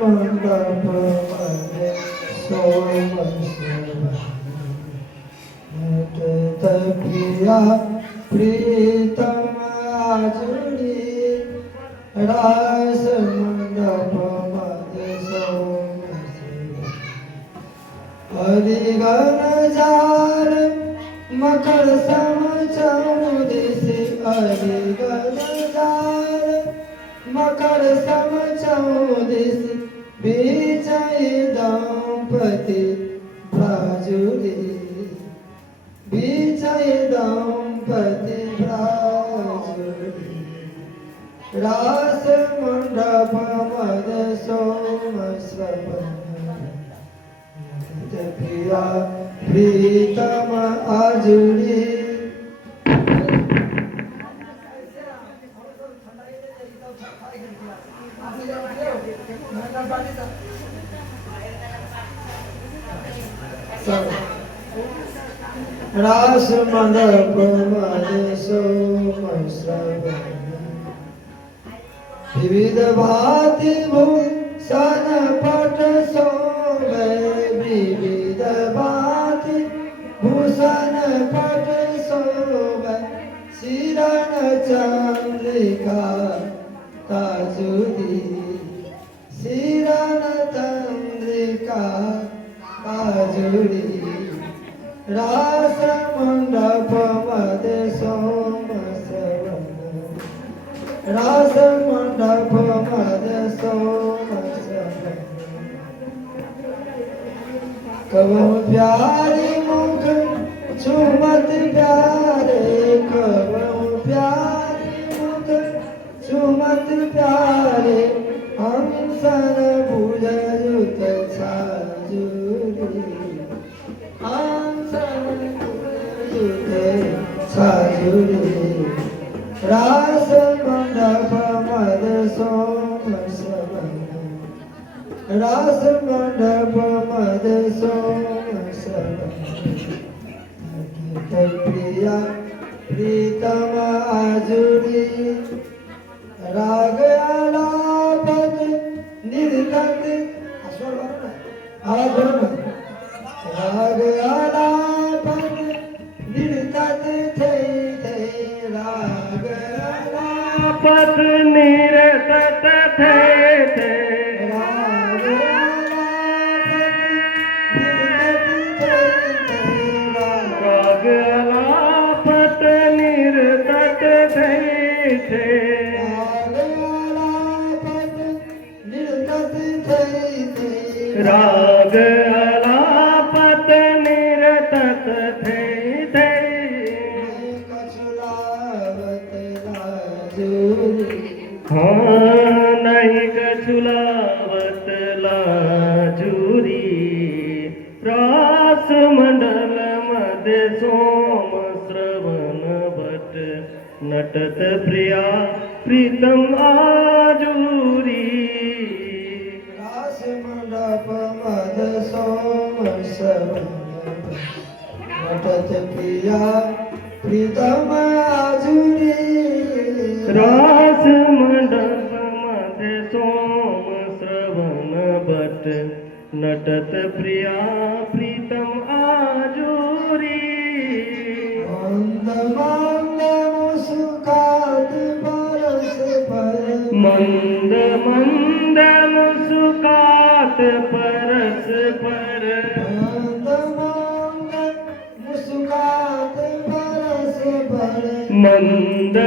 मंडप मध्ये प्रिया प्रीतम आजुड़ी रास मंडप मध्ये हरिगण जार मकर समचौदिस हरिगण जार मकर समचौदिस विजय दंपति भ्राजुरी विजय दंपति भ्राजुरी रास मंडप मद सोम श्रवण प्रिया प्रीतम आजुड़ी रास मंडप मध्य सोम श्रवण विविध भांति भूषण पट शोभे विविध भांति भूषण पट शोभे शिरण चंद्रिका ताजुरी शिरण चंद्रिका ताजुरी रास मंडप मध्य सोम श्रवण रास मंडप मध्य सोम श्रवण कबम प्यारी मुख चुमत प्यारे कबम प्यारी मुख चुमत प्यारे हंसन भुजयुत छाजुरी हंसन भुजयुत छाजुरी रास मंडप मध्य सोम श्रवण रास मंडप मध्य सोम श्रवण प्रिया प्रीतम आजुरी राग आलापन निर्तत राग आलापन निर्तत थे राग आलापन निर्तत थे राग आलापन निर्तत थे राग आलापत निरतत थे कछुलावत लाजुरी हाँ नहीं कछुलावत लाजुरी रास मंडल मध्य सोम श्रवण भट नटत प्रिया प्रीतम आजुरी रास मंडप मध्य सोम श्रवण नटत प्रिया प्रीतम आजुरी रास मंडप मध्य सोम श्रवण भट नटत प्रिया प्रीतम आजुरी मंद मंद मुस्कात बरस पर मंद मंद परस पर मंद मंद मुस्कात परस पर मंद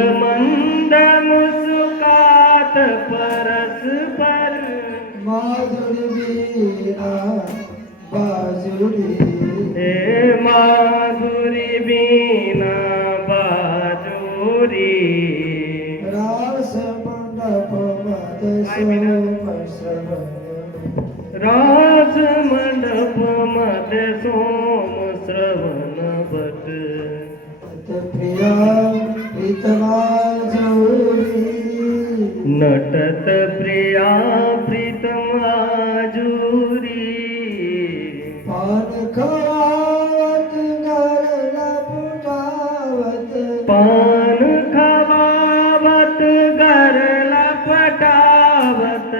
मुस्कात परस पर माधुरी वीणा बाजुरी हे माधुरी वीणा बाजुरी रास मंडप मत सोम श्रवण राज मंडप मध्य सोम श्रवण भट प्रिया प्रीतमा जोरी नटत प्रिया प्रीतमा जुरी पान खवावत घर लपटावत पान खवावत घर लपटावत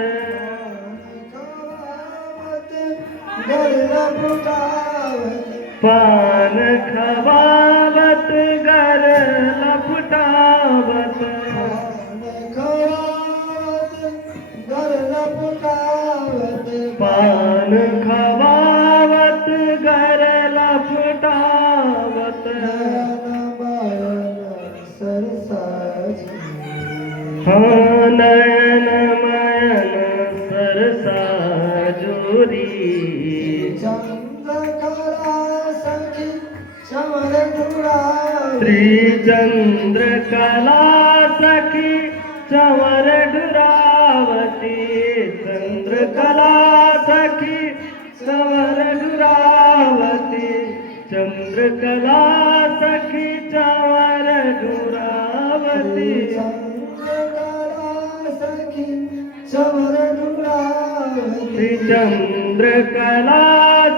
घर लपटावत पान खवावत घर लपटावत घर लपटावत पान खवावत घर लपटावत हाँ नयन मयन सरसा जोरी चंद्रकला सखी चमर डुरावती श्री चंद्र कला सखी चंवर डुरावती चंद्र कला सखी चंवर डुरावती चंद्र कला सखी चंवर डुरावती चंद्रकला सखी चमर डुरावती चंद्र कला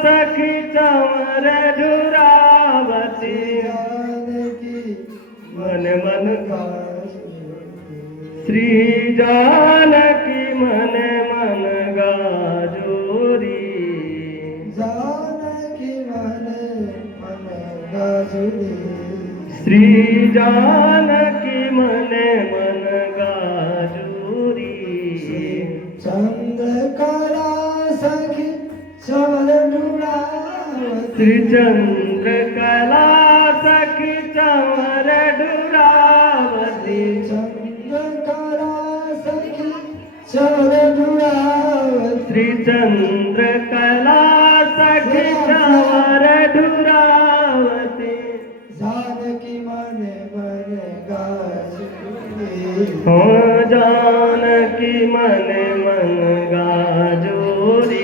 सखी चंवर डुरावती मन मन श्री जानकी मन मन गाजोरी जानकी मन मन गाजुरी श्री जानकी मन मन गाजोरी चंद्रकला सखी चमर डुरावती श्री चंद्र कला सखी चंवर डुरावती चंद्रकला सखी चमर डुरावती श्री चंद्र कला सखी चंवर डुरावती जानकी मन मन गाजुरी हो जानकी मन मन गाजोरी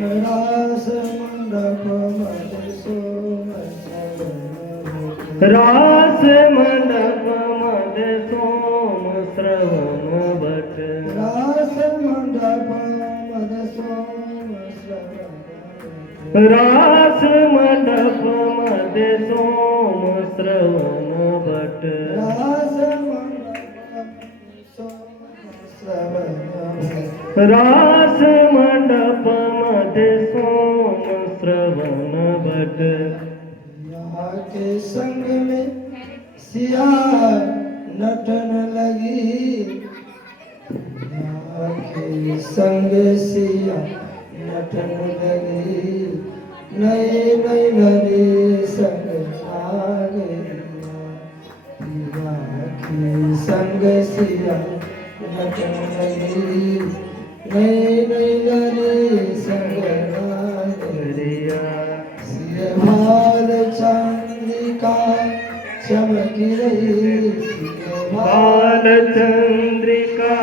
रास मंडप मत सोम श्रवण रास मंडप मद सोम श्रवण भट रास मंडप मत सोम श्रवण रास मंडप मद सोम श्रवण भट रास मंडप सोम श्रवण रास मंडप मद सोम श्रवण भट यहाँ के संग में सिया नटन लगी यहाँ के संग सिया नटन लगी नए नए नरे संग आ गई यहाँ के संग सिया नटन लगी नए नए नरे संग आ गई सिरहार चंद्रिका चमक रही बाल चंद्रिका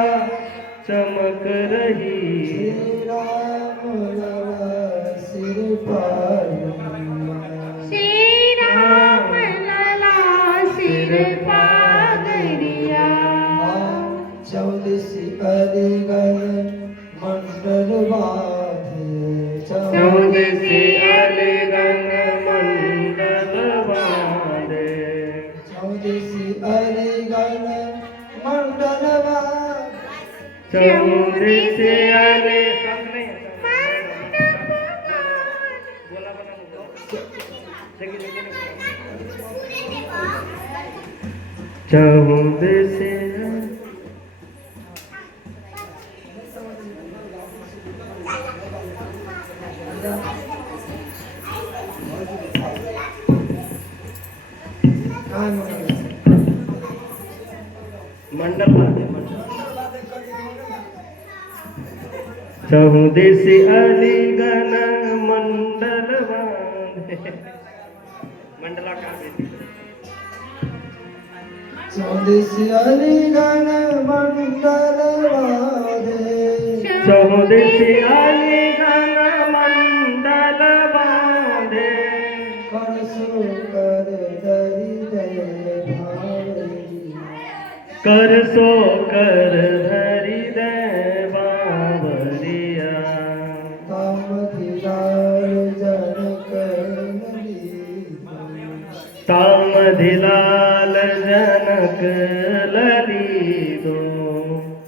चमक रही श्री राम लला सिर पर श्री राम लला सिर पागरिया चौदसी अरिगन मंडल बाधे चौदसी अलगन मंडल वारे चौदसी अरिगन मंडल बाधे चौदसी चौदसी मंडल बांधे चहुदेसी अलीगन मंडल बांधे मंडला का चौदेसी अलीगन मंडल वादे चहुदेसी अलीगन मंडल बांधे करसो कर धरी दे भावरी कर सो कर धरी दे बावरिया तामधिलाल जनक तामधिलाल जनक ललितो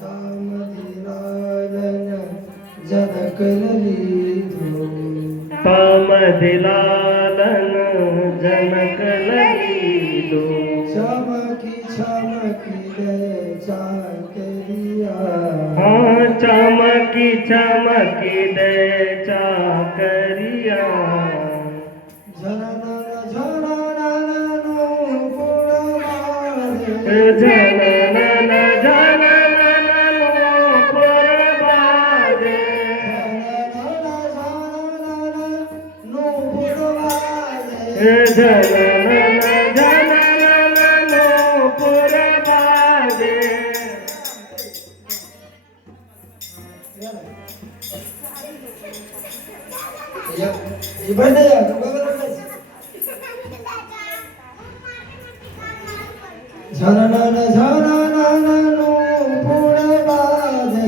तामधिलाल जनक ललितो तामधिलालन जनक ललितो चमकी चमकी दे चाकरिया हाँ चमकी चमकी दे चाकरिया झनन झनन पुरवादे जनन जनन नूपुर बाजे जनन जनन नूपुर बाजे झनन झनन पुरवादे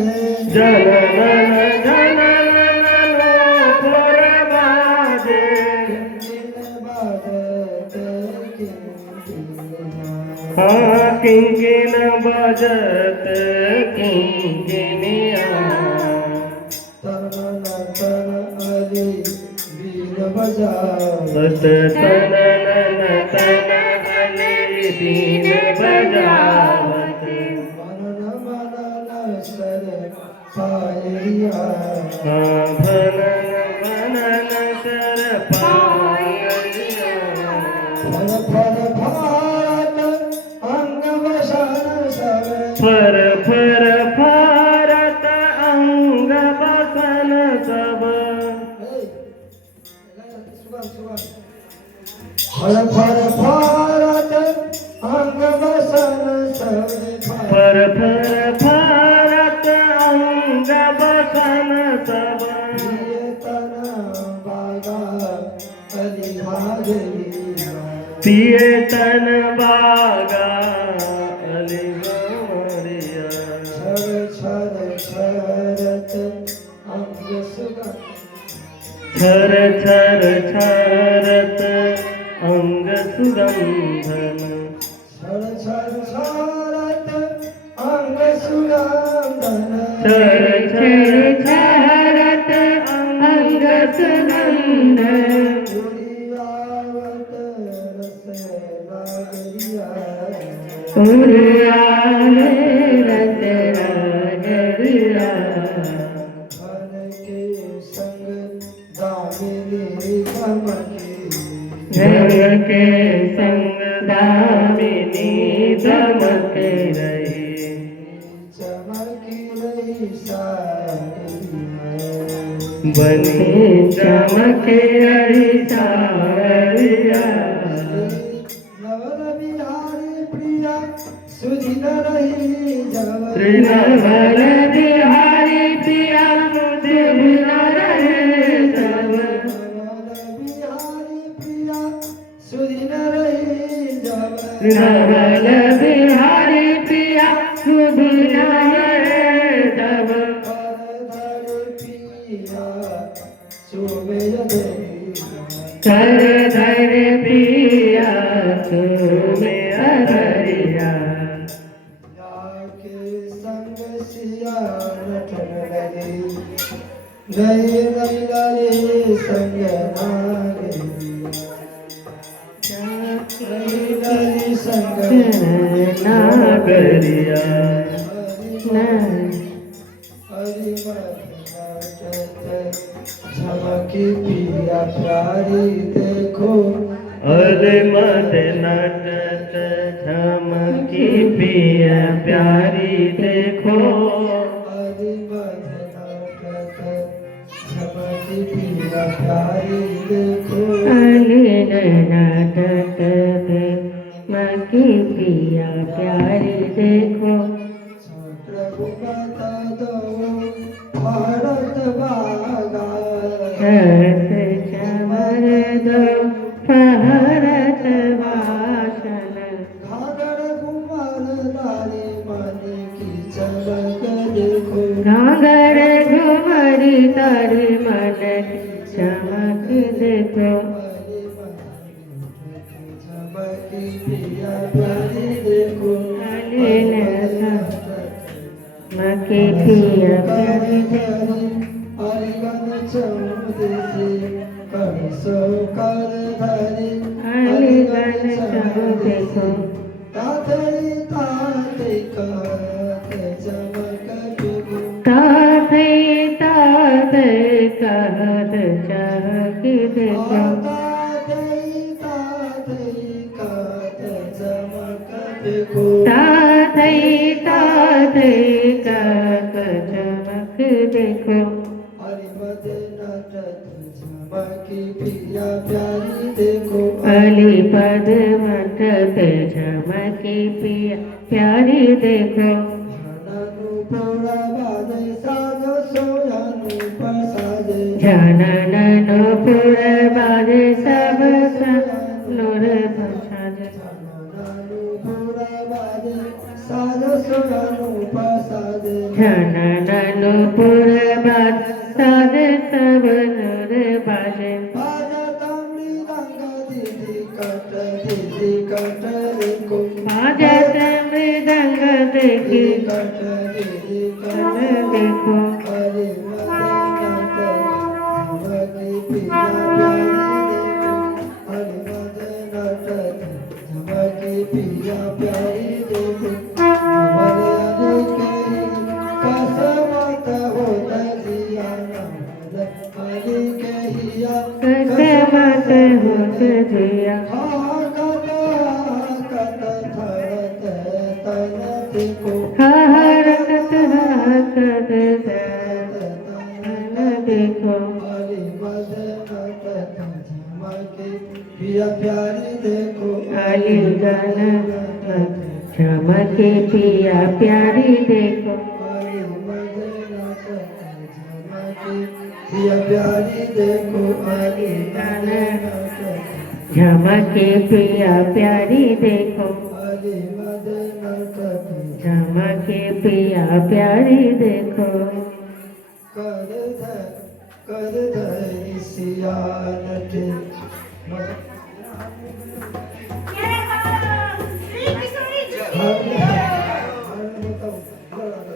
जनन जनन नूपुर बाजे हाँ किंकिन बजत किंकिनिया बस तनन तन अली बीन बजावत हाँ भनन भनन सर पायलिया फर फर भारत अंग बसन सब फर फर भारत अंग बसन सब फर फर भारत अंग बसन सब पिए तन बागा अलिगोरिया छर छर छरत अंग सुगंधन छर छर छरत अंग सुगंधन उरिया रस रागरिया घर के संग दामिनी दमक रही बनी चमक रही सारिया श्री नवल बिहारी पिया सुधिन रहे जब नवल बिहारी पिया सुधिन रहे जब कर धर पिया तुमे अधरिया गए गई संग संग नागरिया झमकी पिया प्यारी देखो अरे मत नटत झमकी पिया प्यारी देखो हरि नाटक झमकी पिया प्यारी देखो अलीन नाटक मकी पिया प्यारी देखो प्रभु बता दो भारत बागा रस चमर दो फहरत वासन घाघर घुमर दारी मन की चमक देखो घाघर घुमरी तारी मन की चमक देखो झमकी पिया प्यारी देखो अलीन मकी पिया प्यारी देखो अलिगन चौदसी करसो कर धरी अलीगन चमु देखो तातई तातई कहत चमक देखो ताते ताते कहत चहक देखो तातई तातई कहत चमक देखो ताते ताते कहत चमक देखो हरिमद नाटक झमकी पिया प्यारी देखो अली पद मठ पे झमकी पिया प्यारी देखो अनुपुरा बाजे साजो सोयानु प्रसादे जनन पुर बाजे सब नूर प्रसाद अनुपुरा बाजे साजो सोयानु प्रसादे जनन पुर बाज साद सब नूर बाजे बाजा तमरी रंग दीदी कट देखो बाजत मृदंग देखी कट दीदी कट देखो हरे झमकी पिया प्यारी देखो हरे कसमत हो दजिया हरि कहिया कसमत होत जिया कत थरत तन देखो हरकत हरकत देखो हरि पिया प्यारी देखो अली गन झमके पिया प्यारी देखो हरि पिया प्यारी देखो हरि झमके पिया प्यारी देखो हरि झमके पिया प्यारी देखो कर धरी सियानट श्री किशोरी जी कर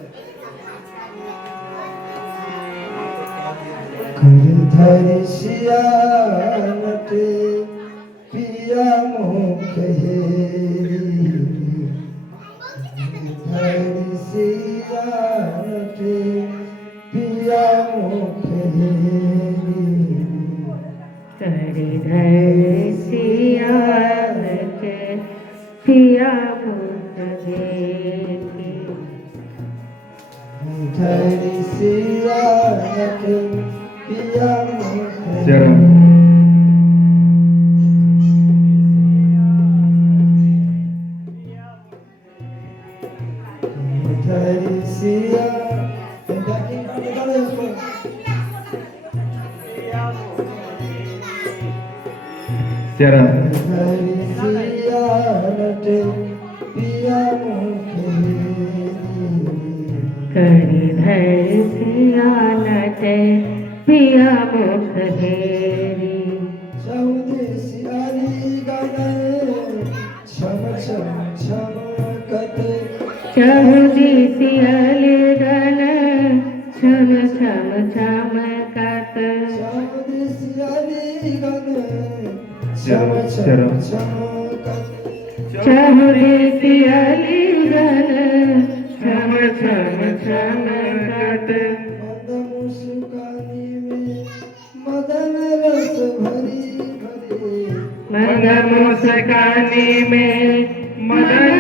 धरी सियानट पिया मुख हेरी धरी सियानट पिया मुख हेरी कर धर सियान के पिया मुख देखी धरी सियानट पिया मुख धरी सिया चरण धरी सियानट पिया मुख हेरी कर धर सियानट पिया मुख हेरी चौदेसी अली गगन छम छम छमकत चहुदी सियल गन छम छम छमकत चौदेसी अली गगन छम छम छमकत चहुदी सियल गन छम छम छमकत मद मुस्कानी में मदन रस भरी भरी मद मुस्कानी में मदन